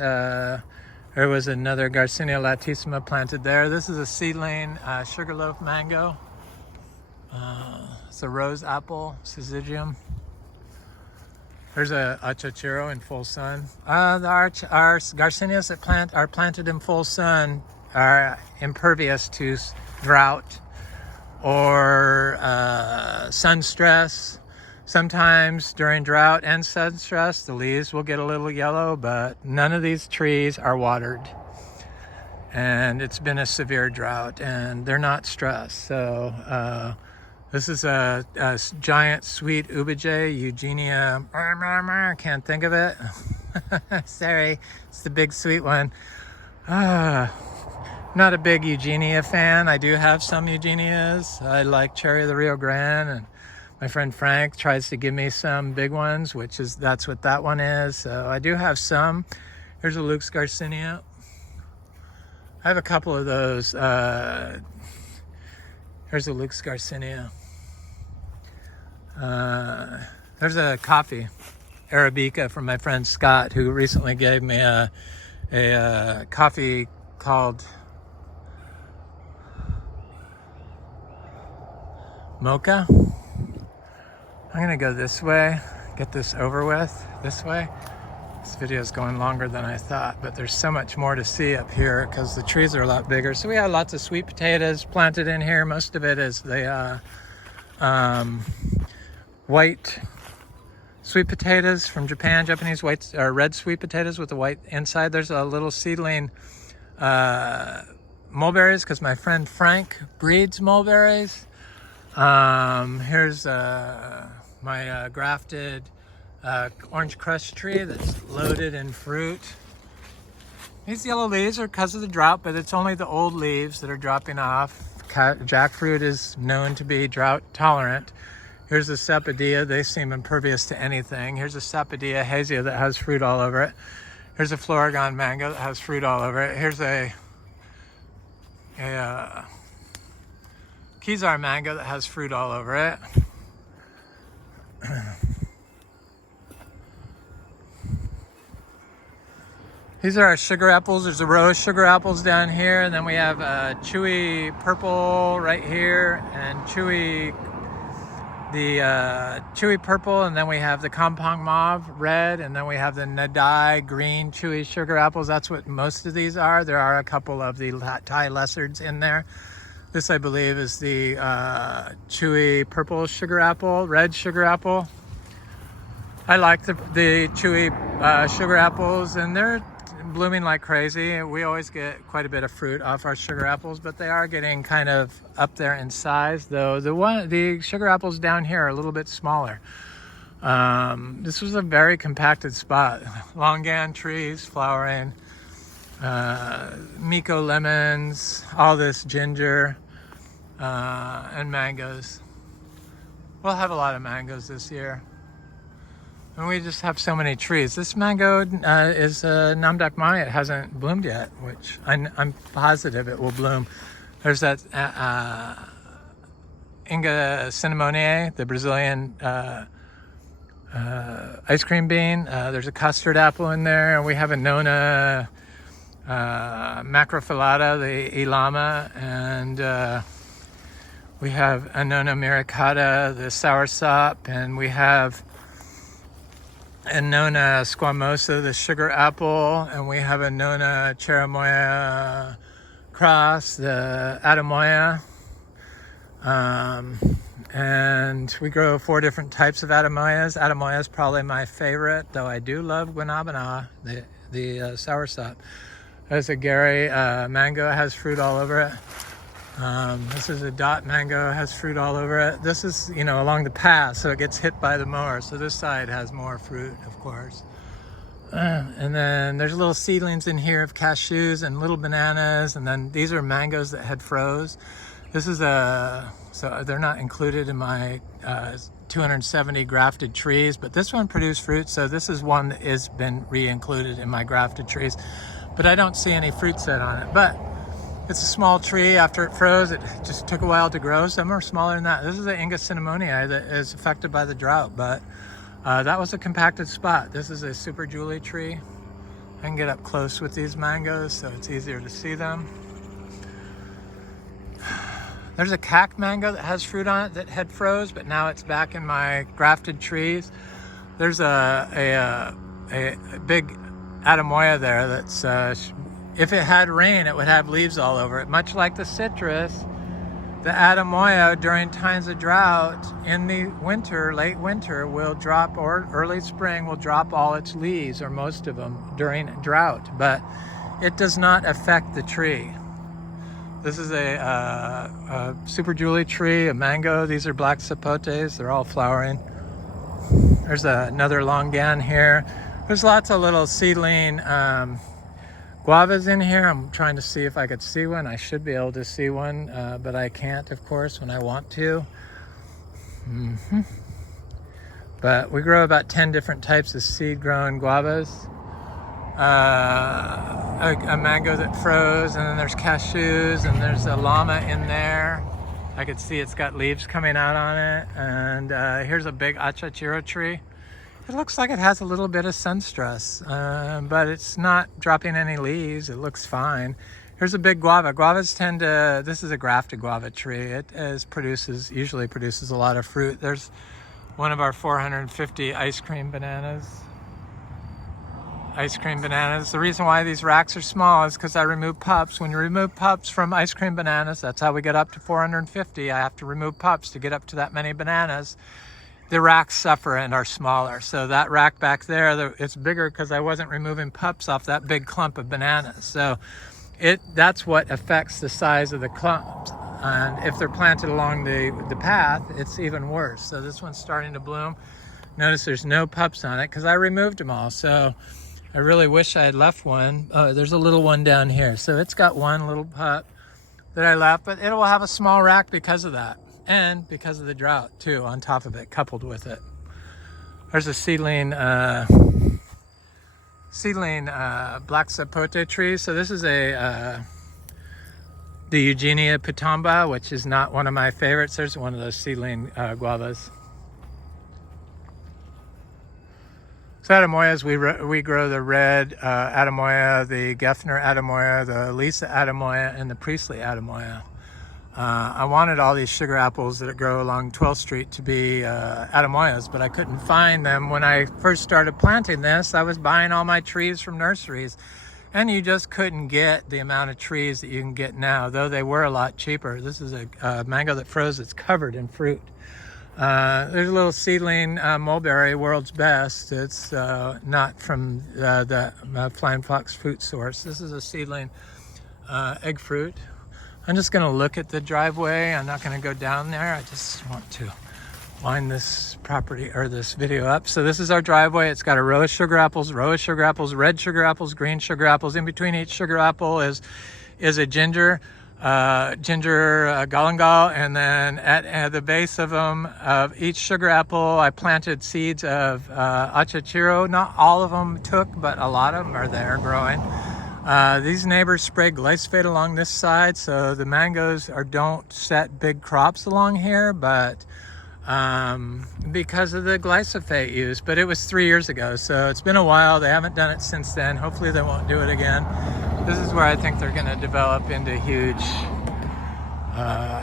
There was another Garcinia latissima planted there. This is a seedling sugarloaf mango. It's a rose apple, syzygium. There's a Achachairu in full sun. Our Garcinias that are planted in full sun are impervious to drought or sun stress. Sometimes during drought and sun stress, the leaves will get a little yellow, but none of these trees are watered. And it's been a severe drought, and they're not stressed. So this is a giant sweet ubije, Eugenia. I can't think of it. Sorry, it's the big sweet one. Not a big Eugenia fan. I do have some Eugenias. I like Cherry of the Rio Grande, and my friend Frank tries to give me some big ones, that's what that one is. So I do have some. Here's a Luke's Garcinia. I have a couple of those. Here's a Luke's Garcinia. There's a coffee, Arabica, from my friend Scott, who recently gave me a coffee called Mocha. I'm gonna go this way, get this over with this way. This video is going longer than I thought, but there's so much more to see up here because the trees are a lot bigger. So we have lots of sweet potatoes planted in here. Most of it is the white sweet potatoes from Japan, Japanese white or red sweet potatoes with the white inside. There's a little seedling mulberries because my friend Frank breeds mulberries. Here's my grafted orange crush tree that's loaded in fruit. These yellow leaves are because of the drought, but it's only the old leaves that are dropping off. Jackfruit is known to be drought tolerant. Here's a Sapote. They seem impervious to anything. Here's a Sapote hazel that has fruit all over it. Here's a Florigon mango that has fruit all over it. Here's a Kizar mango that has fruit all over it. These are our sugar apples. There's a row of sugar apples down here, and then we have chewy purple right here, and chewy purple, and then we have the Kampong mauve red, and then we have the Nadai green chewy sugar apples. That's what most of these are. There are a couple of the Thai lessards in there. This, I believe, is the chewy purple sugar apple, red sugar apple. I like the chewy sugar apples, and they're blooming like crazy. We always get quite a bit of fruit off our sugar apples, but they are getting kind of up there in size, though the sugar apples down here are a little bit smaller. This was a very compacted spot. Longan trees flowering, Miko lemons, all this ginger, and mangoes. We'll have a lot of mangoes this year. And we just have so many trees. This mango is Namdak Mai. It hasn't bloomed yet, which I'm positive it will bloom. There's that Inga cinnamoniae, the Brazilian ice cream bean. There's a custard apple in there. And we have Anona macrocarpa, the ilama, and we have Anona muricata, the soursop, and we have Anona squamosa, the sugar apple, and we have Anona cherimoya cross, the Atemoya. And we grow 4 different types of Atemoyas. Atemoya is probably my favorite, though I do love guanabana, the soursop. There's a Gary mango, has fruit all over it. This is a dot mango, has fruit all over it. This is, along the path, so it gets hit by the mower. So this side has more fruit, of course. And then there's little seedlings in here of cashews and little bananas. And then these are mangoes that had froze. This is so they're not included in my 270 grafted trees, but this one produced fruit, so this is one that has been re-included in my grafted trees. But I don't see any fruit set on it. But it's a small tree. After it froze, it just took a while to grow. Some are smaller than that. This is an Inga cinnamonii that is affected by the drought, but that was a compacted spot. This is a super Julie tree. I can get up close with these mangoes, so it's easier to see them. There's a cac mango that has fruit on it that had froze, but now it's back in my grafted trees. There's a big Atemoya there that's, if it had rain, it would have leaves all over it. Much like the citrus, the Atemoya during times of drought in the winter, late winter, will drop, or early spring will drop all its leaves, or most of them, during drought, but it does not affect the tree. This is a super Julie tree, a mango. These are black sapotes. They're all flowering. There's another longan here. There's lots of little seedling guavas in here. I'm trying to see if I could see one. I should be able to see one, but I can't, of course, when I want to. But we grow about 10 different types of seed-grown guavas. A mango that froze, and then there's cashews, and there's a llama in there. I could see it's got leaves coming out on it. And here's a big Achachairu tree. It looks like it has a little bit of sun stress, but it's not dropping any leaves. It looks fine. Here's a big guava. Guavas tend to, this is a grafted guava tree. It usually produces a lot of fruit. There's one of our 450 ice cream bananas. The reason why these racks are small is because I remove pups. When you remove pups from ice cream bananas, that's how we get up to 450. I have to remove pups to get up to that many bananas. The racks suffer and are smaller. So that rack back there, it's bigger because I wasn't removing pups off that big clump of bananas. So that's what affects the size of the clumps. And if they're planted along the path, it's even worse. So this one's starting to bloom. Notice there's no pups on it because I removed them all. So I really wish I had left one. Oh, there's a little one down here. So it's got one little pup that I left, but it will have a small rack because of that. And because of the drought too, on top of it, coupled with it. There's a seedling black sapote tree. So this is the Eugenia pitamba, which is not one of my favorites. There's one of those seedling guavas. So Atemoyas, we grow the red Atemoya, the Geffner Atemoya, the Lisa Atemoya, and the Priestley Atemoya. I wanted all these sugar apples that grow along 12th Street to be Atemoyas, but I couldn't find them. When I first started planting this, I was buying all my trees from nurseries, and you just couldn't get the amount of trees that you can get now, though they were a lot cheaper. This is a mango that froze. It's covered in fruit. There's a little seedling mulberry, world's best. It's not from the Flying Fox fruit source. This is a seedling egg fruit. I'm just going to look at the driveway. I'm not going to go down there. I just want to line this property or this video up. So this is our driveway. It's got a row of sugar apples, red sugar apples, green sugar apples. In between each sugar apple is a ginger galangal, and then at the base of them, of each sugar apple, I planted seeds of Achachairu. Not all of them took, but a lot of them are there growing. These neighbors spray glyphosate along this side, so the mangoes don't set big crops along here, but because of the glyphosate use. But it was 3 years ago, so it's been a while. They haven't done it since then. Hopefully they won't do it again. This is where I think they're going to develop into huge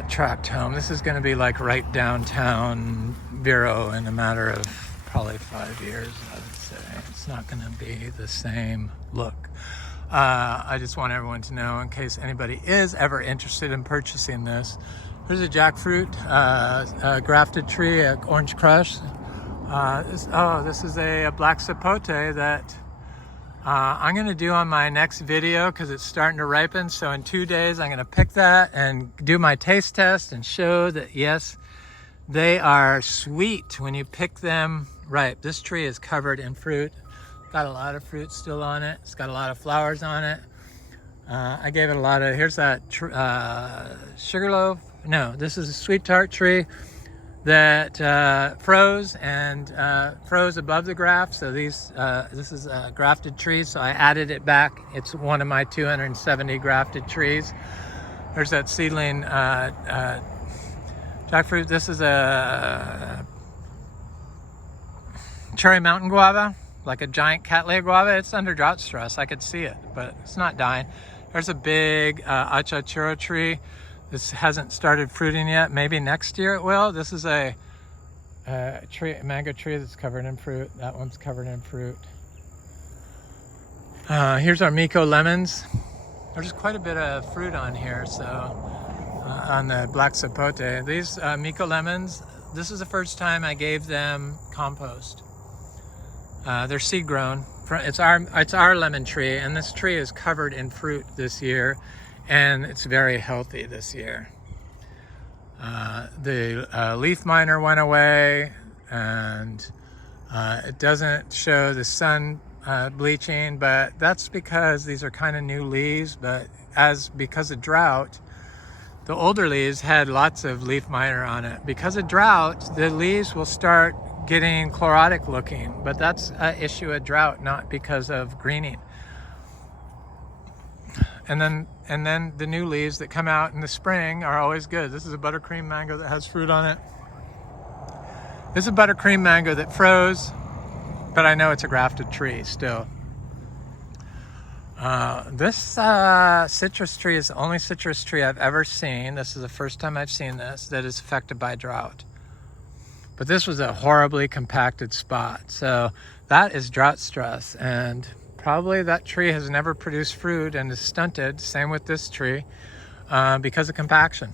tract home. This is going to be like right downtown Vero in a matter of probably 5 years, I would say. It's not going to be the same look. I just want everyone to know, in case anybody is ever interested in purchasing this. There's a jackfruit, grafted tree, orange crush. This is a black sapote that I'm going to do on my next video because it's starting to ripen. So in 2 days, I'm going to pick that and do my taste test and show that, yes, they are sweet when you pick them ripe. This tree is covered in fruit. Got a lot of fruit still on it. It's got a lot of flowers on it. I gave it a lot of, here's that sugarloaf. No, this is a sweet tart tree that froze above the graft. So this is a grafted tree, so I added it back. It's one of my 270 grafted trees. There's that seedling jackfruit. This is a cherry mountain guava, like a giant cattleya guava. It's under drought stress. I could see it, but it's not dying. There's a big Achachairu tree. This hasn't started fruiting yet. Maybe next year it will. This is a mango tree that's covered in fruit. That one's covered in fruit. Here's our Miko lemons. There's quite a bit of fruit on here, so on the black Sapote. These Miko lemons, this is the first time I gave them compost. They're seed grown. It's our lemon tree, and this tree is covered in fruit this year, and it's very healthy this year. The leaf miner went away, and it doesn't show the sun bleaching, but that's because these are kind of new leaves. But because of drought, the older leaves had lots of leaf miner on it. Because of drought, the leaves will start getting chlorotic looking, but that's an issue of drought, not because of greening. And then the new leaves that come out in the spring are always good. This is a buttercream mango that has fruit on it. This is a buttercream mango that froze, but I know it's a grafted tree still. This citrus tree is the only citrus tree I've ever seen. This is the first time I've seen this that is affected by drought. But this was a horribly compacted spot. So that is drought stress, and probably that tree has never produced fruit and is stunted. Same with this tree because of compaction.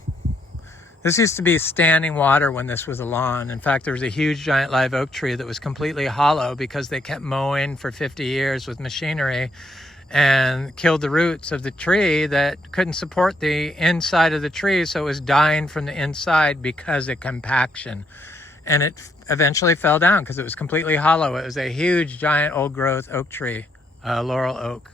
This used to be standing water when this was a lawn. In fact, there was a huge giant live oak tree that was completely hollow because they kept mowing for 50 years with machinery and killed the roots of the tree that couldn't support the inside of the tree. So it was dying from the inside because of compaction. And it eventually fell down because it was completely hollow. It was a huge giant old growth oak tree, laurel oak,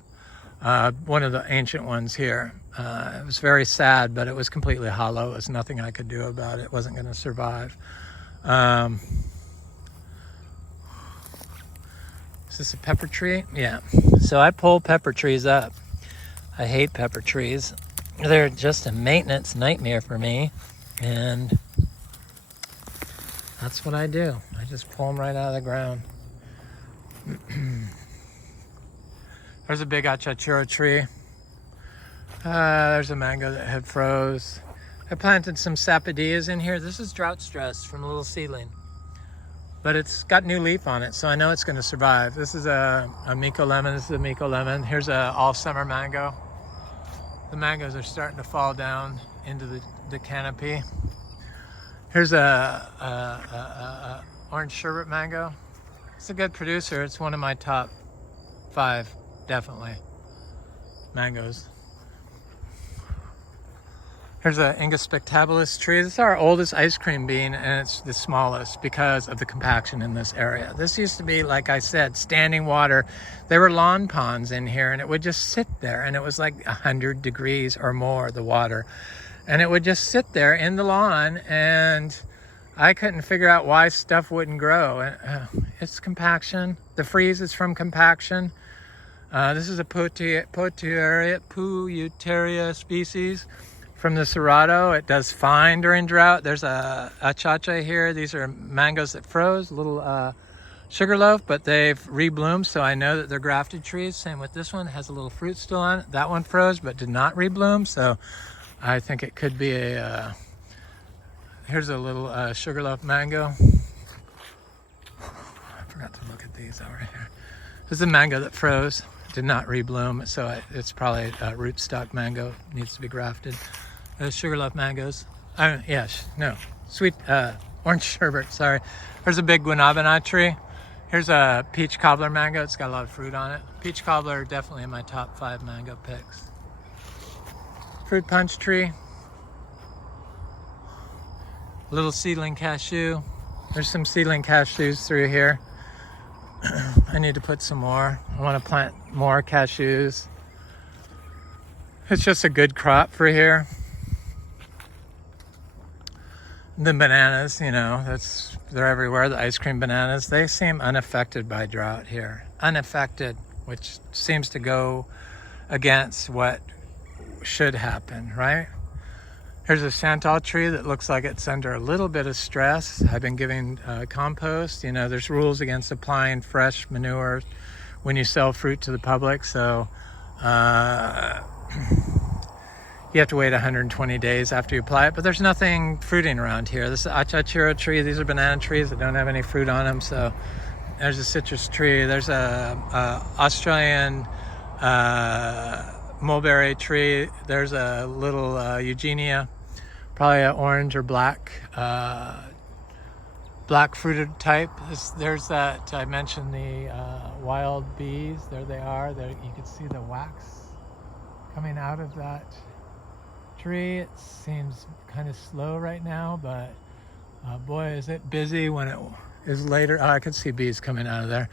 one of the ancient ones here. It was very sad, but it was completely hollow. There was nothing I could do about it. It wasn't going to survive. Is this a pepper tree? Yeah. So I pull pepper trees up. I hate pepper trees. They're just a maintenance nightmare for me. And that's what I do. I just pull them right out of the ground. There's a big Achachairu tree. There's a mango that had froze. I planted some sapodillas in here. This is drought stress from a little seedling. But it's got new leaf on it, so I know it's going to survive. This is a Miko lemon. This is a Miko lemon. Here's a all summer mango. The mangoes are starting to fall down into the canopy. Here's a orange sherbet mango. It's a good producer. It's one of my top 5, definitely, mangoes. Here's a Ingus spectabilis tree. This is our oldest ice cream bean, and it's the smallest because of the compaction in this area. This used to be, like I said, standing water. There were lawn ponds in here, and it would just sit there, and it was like 100 degrees or more, the water. And it would just sit there in the lawn, and I couldn't figure out why stuff wouldn't grow. It's compaction. The freeze is from compaction. This is a Pouteria species from the Cerrado. It does fine during drought. There's a Achachairu here. These are mangoes that froze, little sugarloaf, but they've rebloomed, so I know that they're grafted trees. Same with this one. It has a little fruit still on it. That one froze but did not rebloom, so I think it could be a, here's a little sugarloaf mango. I forgot to look at these over here. This is a mango that froze, did not rebloom, so it's probably a rootstock mango, needs to be grafted. Sugarloaf mangoes. Sweet orange sherbet, sorry. There's a big guanabana tree. Here's a peach cobbler mango. It's got a lot of fruit on it. Peach cobbler, definitely in my top 5 mango picks. Fruit punch tree. Little seedling cashew. There's some seedling cashews through here. I need to put some more. I want to plant more cashews. It's just a good crop for here. The bananas, you know, they're everywhere. The ice cream bananas, they seem unaffected by drought here. Unaffected, which seems to go against what should happen, right? Here's a santal tree that looks like it's under a little bit of stress. I've been giving compost. You know, there's rules against applying fresh manure when you sell fruit to the public. So you have to wait 120 days after you apply it. But there's nothing fruiting around here. This is Achachairu tree. These are banana trees that don't have any fruit on them. So there's a citrus tree. There's a Australian mulberry tree. There's a little Eugenia. Probably an orange or black fruited type. There's that, I mentioned the wild bees. There they are. There, you can see the wax coming out of that tree. It seems kind of slow right now, but boy, is it busy when it is later. Oh, I could see bees coming out of there.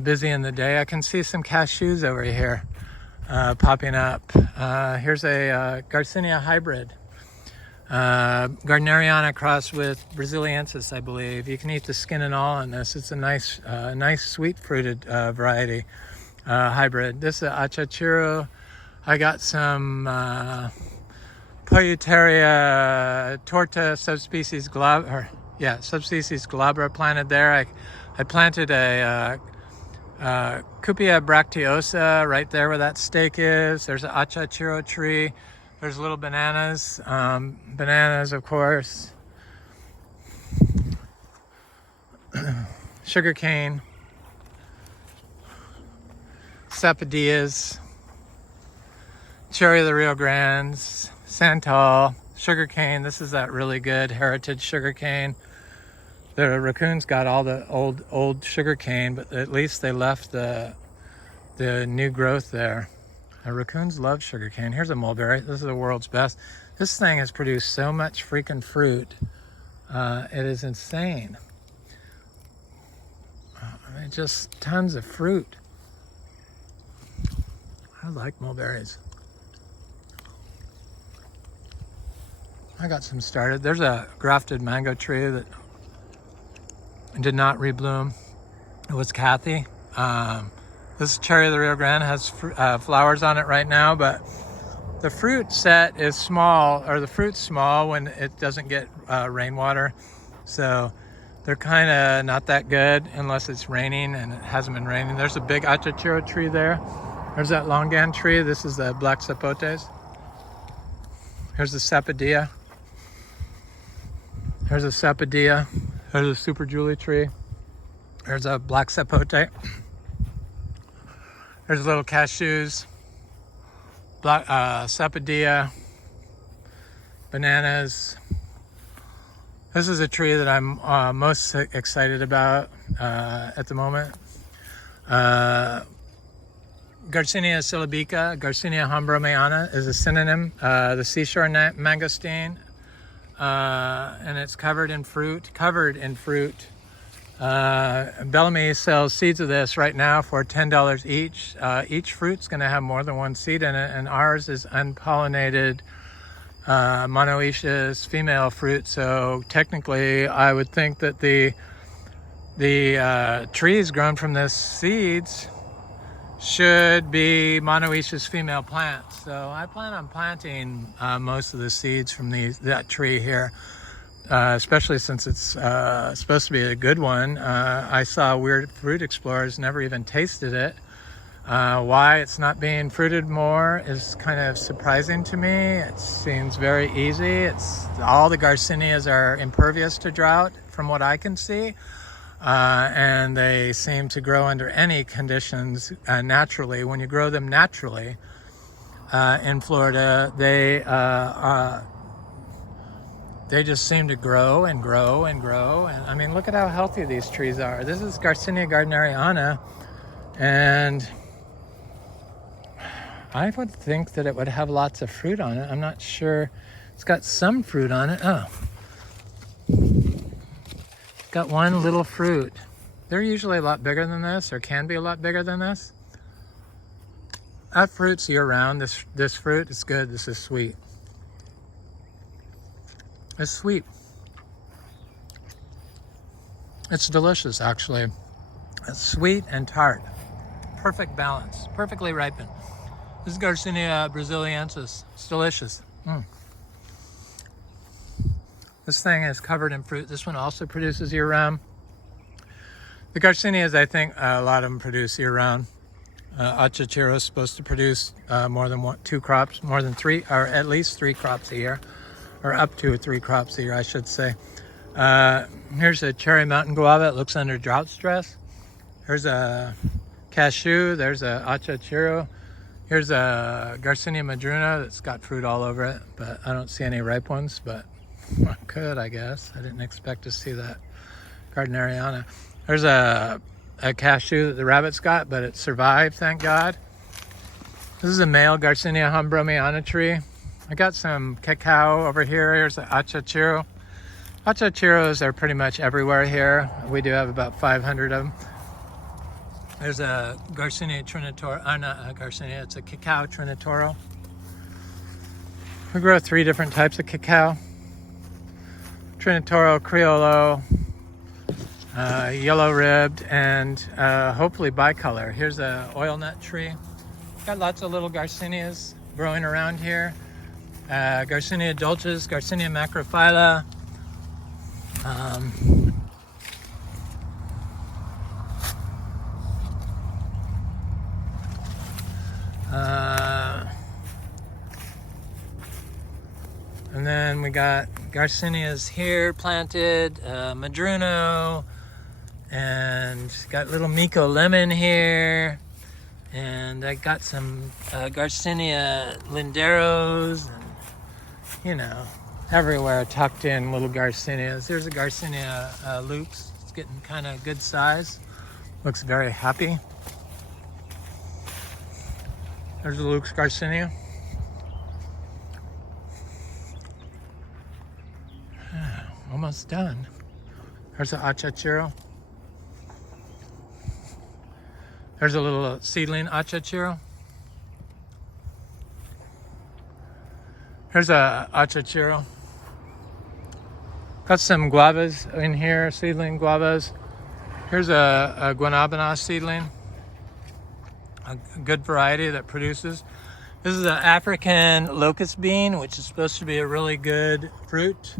Busy in the day. I can see some cashews over here popping up. Here's a Garcinia hybrid. Gardneriana crossed with Braziliensis, I believe. You can eat the skin and all on this. It's a nice sweet fruited variety hybrid. This is Achachairu. I got some Pouteria torta subspecies glabra planted there. I planted a Cupia bracteosa right there where that stake is. There's an Achachairu tree. There's little bananas, of course, sugarcane, sapodillas, cherry of the Rio Grandes, santal, sugarcane. This is that really good heritage sugarcane. The raccoons got all the old sugarcane, but at least they left the new growth there. Raccoons love sugarcane. Here's a mulberry. This is the world's best. This thing has produced so much freaking fruit. It is insane. I mean, just tons of fruit. I like mulberries. I got some started. There's a grafted mango tree that did not rebloom. It was Kathy. This cherry of the Rio Grande has flowers on it right now, but the fruit set is small, or the fruit's small when it doesn't get rainwater. So they're kind of not that good unless it's raining, and it hasn't been raining. There's a big Achachairu tree there. There's that longan tree. This is the black sapotes. Here's the sapodilla. There's a sapodilla. There's a super Julie tree. There's a black sapote. There's little cashews, black sapodilla, bananas. This is a tree that I'm most excited about at the moment. Garcinia syllabica, Garcinia hombromeana is a synonym. The seashore mangosteen, and it's covered in fruit. Bellamy sells seeds of this right now for $10 each. Each fruit's going to have more than one seed in it, and ours is unpollinated monoecious female fruit. So technically, I would think that the trees grown from this seeds should be monoecious female plants. So I plan on planting most of the seeds from that tree here. Especially since it's supposed to be a good one. I saw Weird Fruit Explorers, never even tasted it. Why it's not being fruited more is kind of surprising to me. It seems very easy. All the Garcinias are impervious to drought from what I can see. And they seem to grow under any conditions naturally. When you grow them naturally in Florida, they just seem to grow and grow and grow. And I mean, look at how healthy these trees are. This is Garcinia gardneriana, and I would think that it would have lots of fruit on it. I'm not sure. It's got some fruit on it. Oh, it's got one little fruit. They're usually a lot bigger than this, or can be a lot bigger than this. That fruit's year-round. This fruit is good. This is sweet. It's sweet. It's delicious, actually. It's sweet and tart. Perfect balance, perfectly ripened. This is Garcinia brasiliensis. It's delicious. This thing is covered in fruit. This one also produces year-round. The Garcinias, I think a lot of them produce year-round. Achachairu is supposed to produce more than two crops, more than three, or at least 3 crops a year, or up to 3 crops a year, I should say. Here's a cherry mountain guava. It looks under drought stress. Here's a cashew. There's a Achachairu. Here's a Garcinia madruna that's got fruit all over it, but I don't see any ripe ones, but I could, I guess. I didn't expect to see that. Gardneriana. There's a cashew that the rabbits got, but it survived, thank God. This is a male Garcinia humbromiana tree. I got some cacao over here. Here's the Achachairu. Achachairus are pretty much everywhere here. We do have about 500 of them. There's a Garcinia trinitoro, not a Garcinia, it's a Cacao trinitoro. We grow 3 different types of cacao. Trinitoro, Criollo, yellow ribbed, and hopefully bicolor. Here's a oil nut tree. Got lots of little Garcinias growing around here. Garcinia dulcis, Garcinia macrophylla. And then we got Garcinias here planted, Madruno, and got little Miko lemon here, and I got some Garcinia linderos, and you know, everywhere tucked in little Garcinias. There's a Garcinia lux. It's getting kind of good size. Looks very happy. There's the lux Garcinia. Almost done. There's the Achachairu. There's a little seedling Achachairu. Here's a Achachairu. Got some guavas in here, seedling guavas. Here's a guanabana seedling, a good variety that produces. This is an African locust bean, which is supposed to be a really good fruit.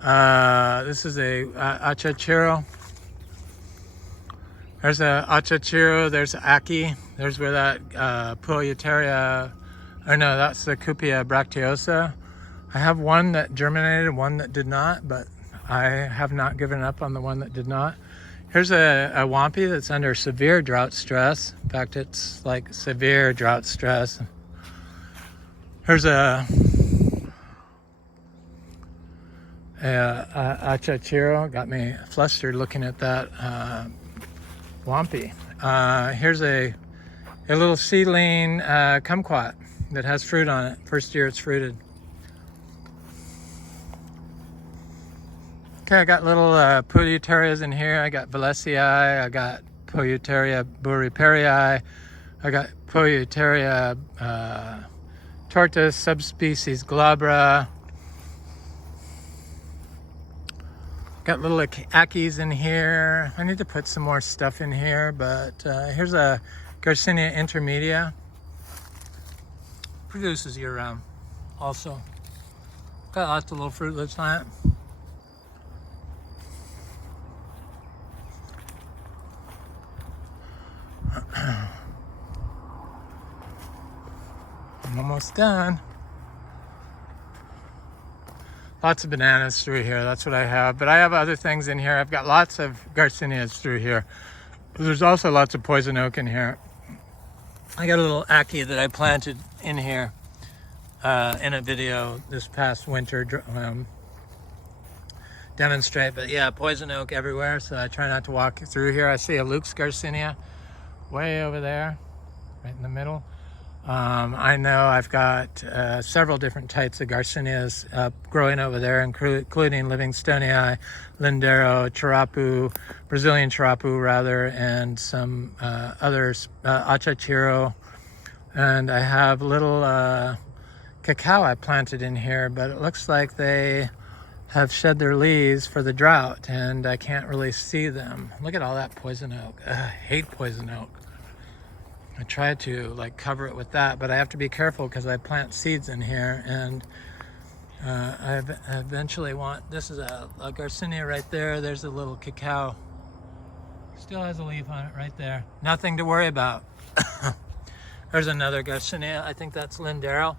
This is a Achachairu. There's a Achachairu, there's Aki. There's where that Pouteria, or no, that's the Cupia bracteosa. I have one that germinated, one that did not, but I have not given up on the one that did not. Here's a Wampi that's under severe drought stress. In fact, it's like severe drought stress. Here's a Achachairu. Got me flustered looking at that Wampi. Here's a little seedling kumquat that has fruit on it. First year it's fruited. Okay, I got little Pouterias in here. I got Valesii, I got Pouteria burriperii, I got Pouteria tortoise, subspecies glabra. Got little Akis in here. I need to put some more stuff in here, but here's a Garcinia intermedia. Produces year-round also. Got lots of little fruitlets on it. I'm almost done. Lots of bananas through here, that's what I have. But I have other things in here. I've got lots of Garcinias through here. There's also lots of poison oak in here. I got a little Aki that I planted in here in a video this past winter demonstrate. But yeah, poison oak everywhere, so I try not to walk through here. I see a lux Garcinia way over there, right in the middle. I know I've got several different types of Garcinias growing over there, including Livingstonii, Lindero, Charapu, Brazilian Charapu rather, and some others, Achachairu. And I have little cacao I planted in here, but it looks like they have shed their leaves for the drought, and I can't really see them. Look at all that poison oak. Ugh, I hate poison oak. I try to like cover it with that, but I have to be careful because I plant seeds in here, and I eventually want, this is a Garcinia right there. There's a little cacao. Still has a leaf on it right there. Nothing to worry about. There's another Garcinia. I think that's Lindero.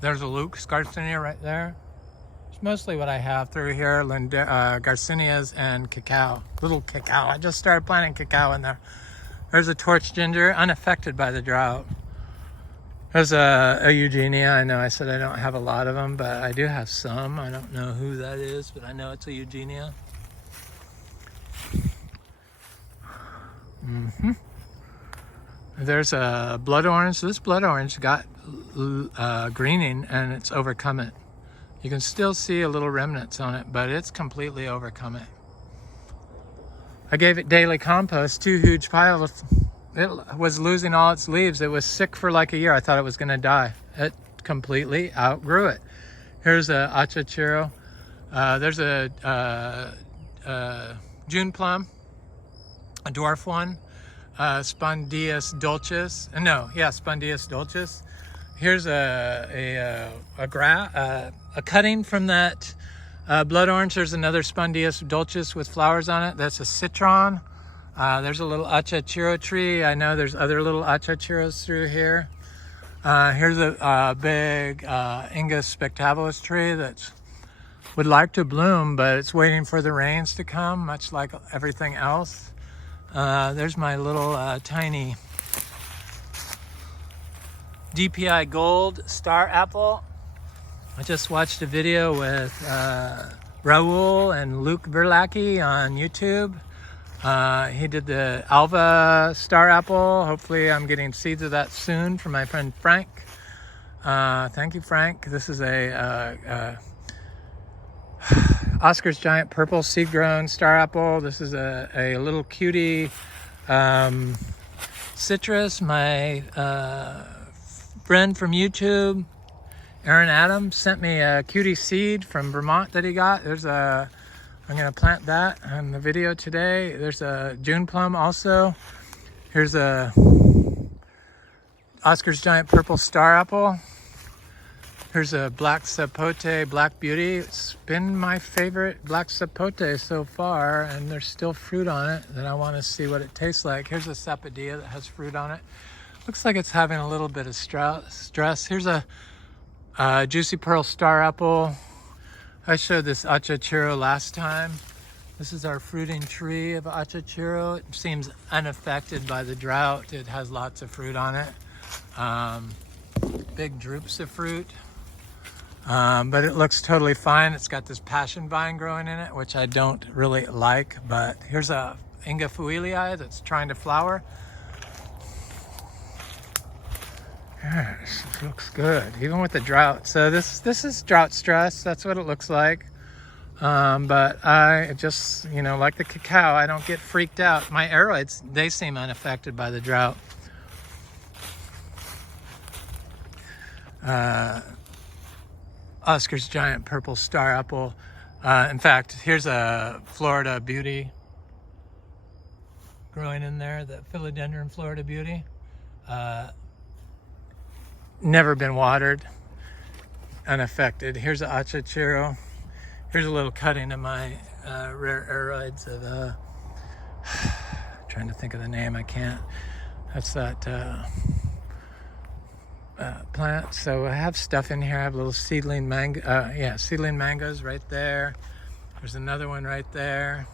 There's a Luke's Garcinia right there. It's mostly what I have through here, Garcinias and cacao. Little cacao. I just started planting cacao in there. There's a torch ginger, unaffected by the drought. There's a Eugenia. I know I said I don't have a lot of them, but I do have some. I don't know who that is, but I know it's a Eugenia. There's a blood orange. This blood orange got greening and it's overcome it. You can still see a little remnants on it, but it's completely overcome it. I gave it daily compost, 2 huge piles. It was losing all its leaves. It was sick for like a year. I thought it was going to die. It completely outgrew it. Here's a Achachairu. There's a June plum, a dwarf one. Spondius dulcis. Spondius dulcis. Here's a cutting from that blood orange. There's another Spondius dulcis with flowers on it. That's a citron. There's a little Achachairu tree. I know there's other little Achachairus through here. Here's a big Inga spectabilis tree that would like to bloom, but it's waiting for the rains to come, much like everything else. There's my little tiny DPI gold star apple. I just watched a video with Raul and Luke Berlacki on YouTube. He did the Alva star apple. Hopefully I'm getting seeds of that soon from my friend Frank. Thank you, Frank. This is a Oscar's Giant Purple seed-grown star apple. This is a little cutie citrus. My friend from YouTube, Aaron Adams, sent me a cutie seed from Vermont that he got. I'm gonna plant that on the video today. There's a June plum also. Here's a Oscar's Giant Purple star apple. Here's a black Sapote, Black Beauty. It's been my favorite black Sapote so far, and there's still fruit on it that I want to see what it tastes like. Here's a Sapodilla that has fruit on it. Looks like it's having a little bit of stress. Here's a Juicy Pearl star apple. I showed this Achachairu last time. This is our fruiting tree of Achachairu. It seems unaffected by the drought. It has lots of fruit on it. Big droops of fruit. But it looks totally fine. It's got this passion vine growing in it, which I don't really like. But here's a Inga fuilii that's trying to flower. Yes, it looks good, even with the drought. So this is drought stress. That's what it looks like. But I just, like the cacao, I don't get freaked out. My aroids, they seem unaffected by the drought. Oscar's Giant Purple star apple. In fact, here's a Florida Beauty growing in there, the Philodendron Florida Beauty. Never been watered, unaffected. Here's an Achachairu. Here's a little cutting of my rare aroids of, trying to think of the name, I can't. That's that plant. So I have stuff in here. I have little seedling seedling mangoes right there. There's another one right there.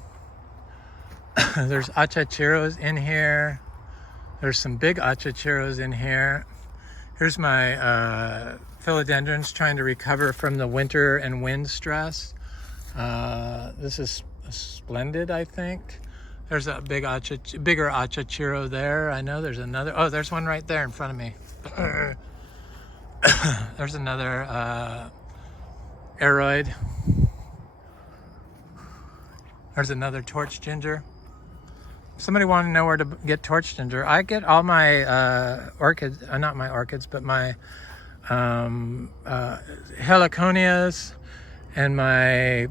There's Achachairus in here. There's some big Achachairus in here. Here's my philodendrons trying to recover from the winter and wind stress. This is splendid, I think. There's a bigger Achachairu there. I know there's another. Oh, there's one right there in front of me. There's another aroid. There's another torch ginger. Somebody wanted to know where to get torch ginger. I get all my orchids, not my orchids, but my heliconias and my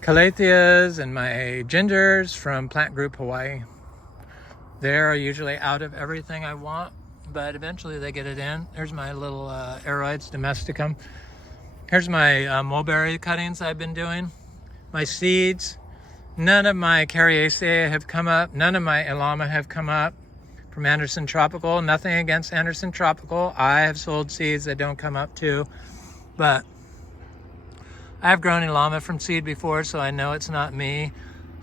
calatheas and my gingers from Plant Group Hawaii. They're usually out of everything I want, but eventually they get it in. There's my little aroids domesticum. Here's my mulberry cuttings I've been doing. My seeds. None of my Cariaceae have come up. None of my Elama have come up from Anderson Tropical. Nothing against Anderson Tropical. I have sold seeds that don't come up too, but I've grown Elama from seed before, so I know it's not me.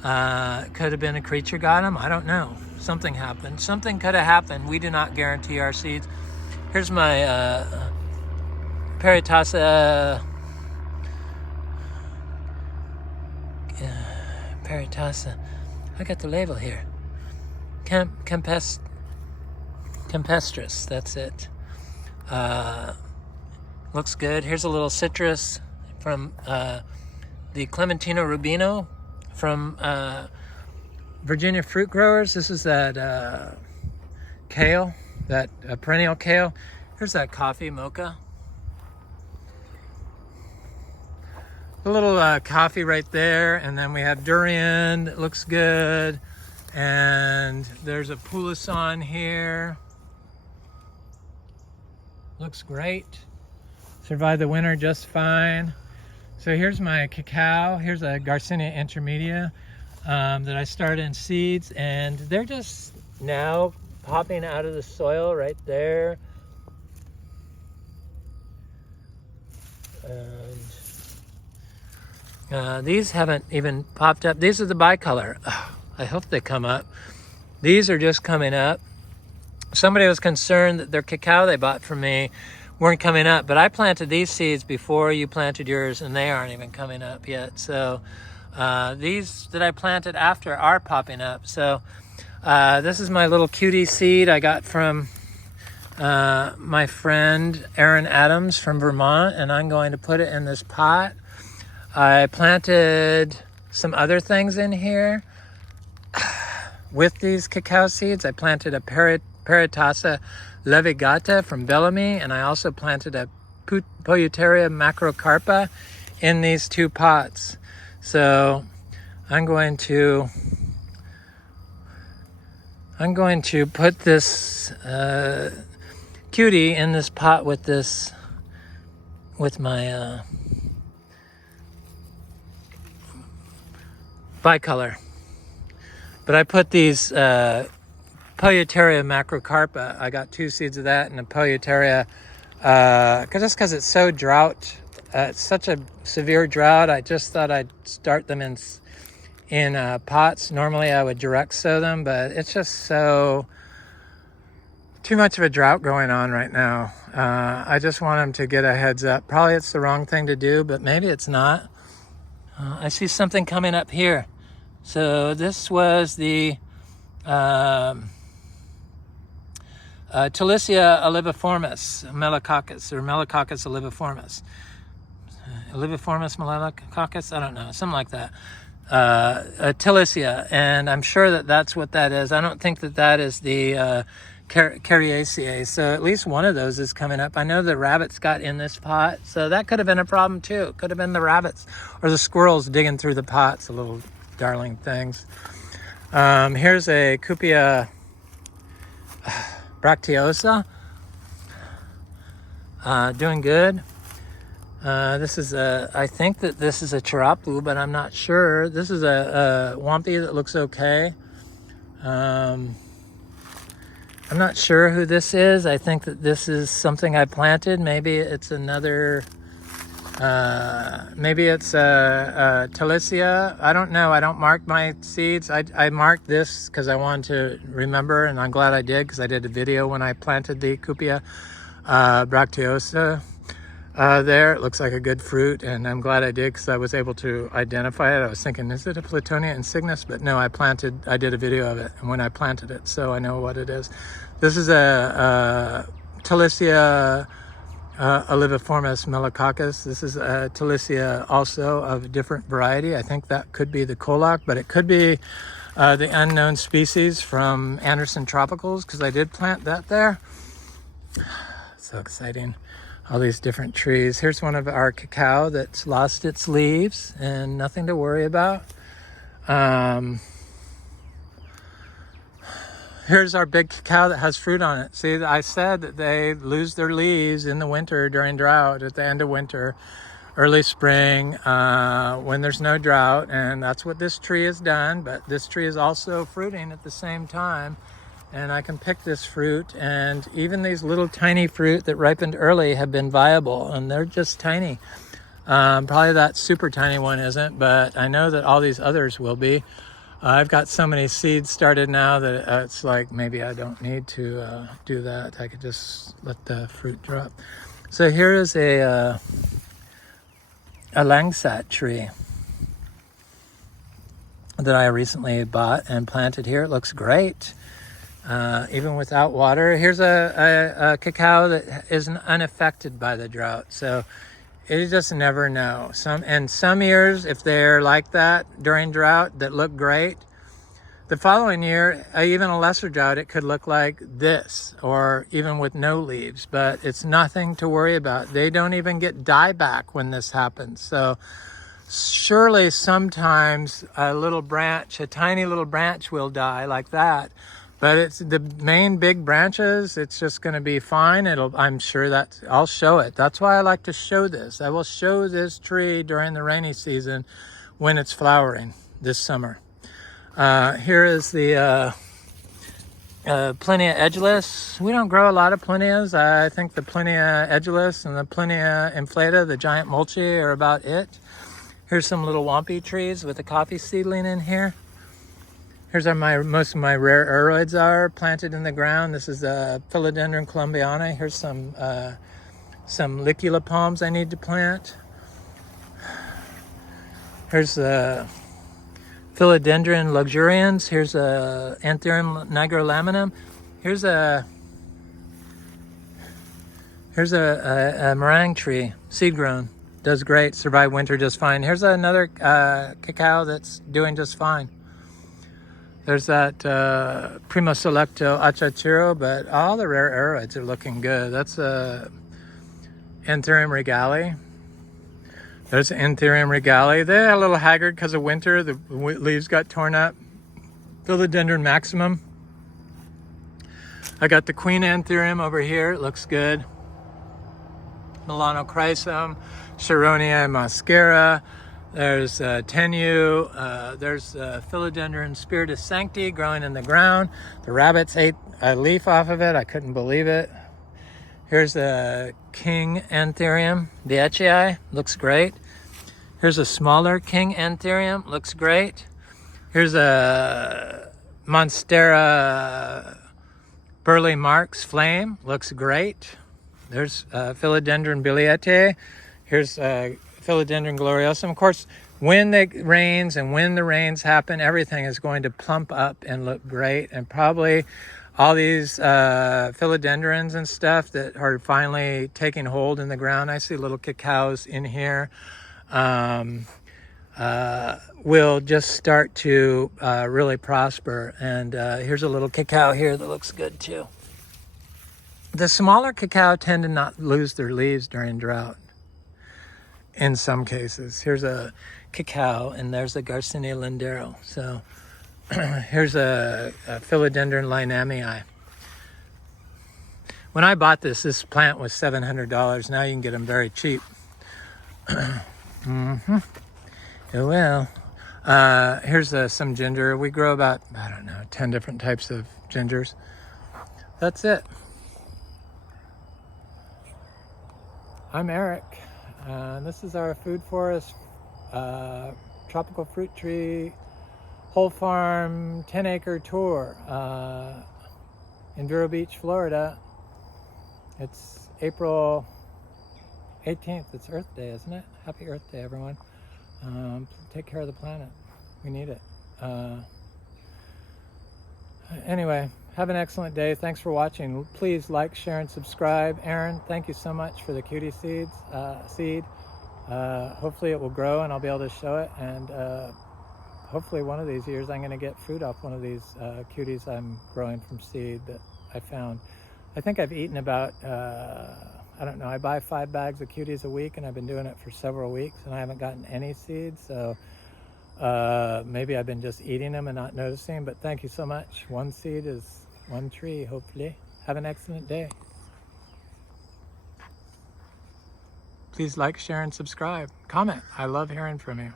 Could have been a creature got them. I don't know. Something happened. Something could have happened. We do not guarantee our seeds. Here's my Paritasa. Paritasa. I got the label here. Campestris. That's it. Looks good. Here's a little citrus from the Clementino Rubino from Virginia Fruit Growers. This is that kale, that perennial kale. Here's that coffee mocha. A little coffee right there, and then we have durian that looks good, and there's a poulasson here. Looks great. Survived the winter just fine. So here's my cacao. Here's a Garcinia intermedia that I started in seeds, and they're just now popping out of the soil right there. And these haven't even popped up. These are the bicolor. Oh, I hope they come up. These are just coming up. Somebody was concerned that their cacao they bought from me weren't coming up, but I planted these seeds before you planted yours, and they aren't even coming up yet. So these that I planted after are popping up. So this is my little cutie seed I got from my friend Aaron Adams from Vermont, and I'm going to put it in this pot. I planted some other things in here with these cacao seeds. I planted a Paritasa levigata from Bellamy, and I also planted a Pouteria macrocarpa in these two pots. So I'm going to put this cutie in this pot with this, with my bicolor. But I put these Pouteria macrocarpa. I got 2 seeds of that and a Pouteria just because it's so drought. It's such a severe drought. I just thought I'd start them in pots. Normally I would direct sow them, but it's just so too much of a drought going on right now. I just want them to get a heads up. Probably it's the wrong thing to do, but maybe it's not. I see something coming up here. So this was the Talicia oliviformis melicoccus, or Melicoccus oliviformis. Oliviformis melicoccus? I don't know, something like that. Talicia, and I'm sure that that's what that is. I don't think that that is the Cariaceae. So at least one of those is coming up. I know the rabbits got in this pot, so that could have been a problem too. It could have been the rabbits or the squirrels digging through the pots, the little darling things. Here's a Cupia bracteosa. Doing good. This is I think that this is a charapu, but I'm not sure. This is a wampy that looks okay. I'm not sure who this is. I think that this is something I planted. Maybe it's another, maybe it's a Talicia. I don't know. I don't mark my seeds. I marked this because I wanted to remember, and I'm glad I did because I did a video when I planted the Cupia bracteosa there. It looks like a good fruit, and I'm glad I did because I was able to identify it. I was thinking, is it a Platonia insignis? But no, I did a video of it when I planted it, so I know what it is. This is a Talicia oliviformis melicoccus. This is a Talicia also of a different variety. I think that could be the Colac, but it could be the unknown species from Anderson Tropicals because I did plant that there. So exciting. all these different trees. Here's one of our cacao that's lost its leaves and nothing to worry about. Here's our big cacao that has fruit on it. See, I said that they lose their leaves in the winter during drought, at the end of winter, early spring, when there's no drought, and that's what this tree has done. But this tree is also fruiting at the same time, and I can pick this fruit, and even these little tiny fruit that ripened early have been viable, and they're just tiny. Probably that super tiny one isn't, but I know that all these others will be. I've got so many seeds started now that it's like maybe I don't need to do that. I could just let the fruit drop. So here is a langsat tree that I recently bought and planted here. It looks great, even without water. Here's a cacao that is unaffected by the drought. So you just never know. Some years, if they're like that during drought, that look great. The following year, even a lesser drought, it could look like this, or even with no leaves. But it's nothing to worry about. They don't even get dieback when this happens. So surely sometimes a tiny little branch will die like that. But it's the main big branches, it's just going to be fine. I'm sure that I'll show it. That's why I like to show this. I will show this tree during the rainy season when it's flowering this summer. Here is the Platonia edgeless. We don't grow a lot of Platonias. I think the Platonia edgeless and the Platonia inflata, the giant mulchi, are about it. Here's some little wampy trees with a coffee seedling in here. Here's where most of my rare aroids are planted in the ground. This is a Philodendron columbiana. Here's some licula palms I need to plant. Here's Philodendron luxurians. Here's a Anthurium nigrolaminum. Here's a meringue tree, seed grown. Does great, survived winter just fine. Here's another cacao that's doing just fine. There's that Primo Selecto Achachairu, but all the rare aroids are looking good. That's Anthurium regali. There's Anthurium regali. They're a little haggard because of winter. The leaves got torn up. Philodendron maximum. I got the Queen Anthurium over here. It looks good. Milano chrysum, Sharonia mascara. There's Tenu. There's Philodendron spiritus sancti growing in the ground. The rabbits ate a leaf off of it. I couldn't believe it. Here's a King Anthurium, the Echii, looks great. Here's a smaller King Anthurium, looks great. Here's a Monstera Burley Marks Flame, looks great. There's Philodendron biliate. Here's Philodendron gloriosum. Of course, when it rains and when the rains happen, everything is going to plump up and look great. And probably all these philodendrons and stuff that are finally taking hold in the ground. I see little cacaos in here. Will just start to really prosper. And here's a little cacao here that looks good too. The smaller cacao tend to not lose their leaves during drought in some cases. Here's a cacao and there's a Garcinia lindero. So here's a Philodendron lynamii. When I bought this plant was $700. Now you can get them very cheap. Mm-hmm. Oh well. Here's some ginger. We grow about, 10 different types of gingers. That's it. I'm Eric. This is our food forest, tropical fruit tree, whole farm, 10-acre tour in Vero Beach, Florida. It's April 18th. It's Earth Day, isn't it? Happy Earth Day, everyone. Take care of the planet. We need it. Anyway, have an excellent day. Thanks for watching. Please like, share, and subscribe. Aaron, thank you so much for the cutie seed. Hopefully it will grow and I'll be able to show it. And hopefully one of these years I'm going to get fruit off one of these cuties I'm growing from seed that I found. I think I've eaten about, I don't know, I buy 5 bags of cuties a week, and I've been doing it for several weeks, and I haven't gotten any seeds, so maybe I've been just eating them and not noticing, but thank you so much. 1 seed is 1 tree, hopefully. Have an excellent day. Please like, share, and subscribe. Comment. I love hearing from you.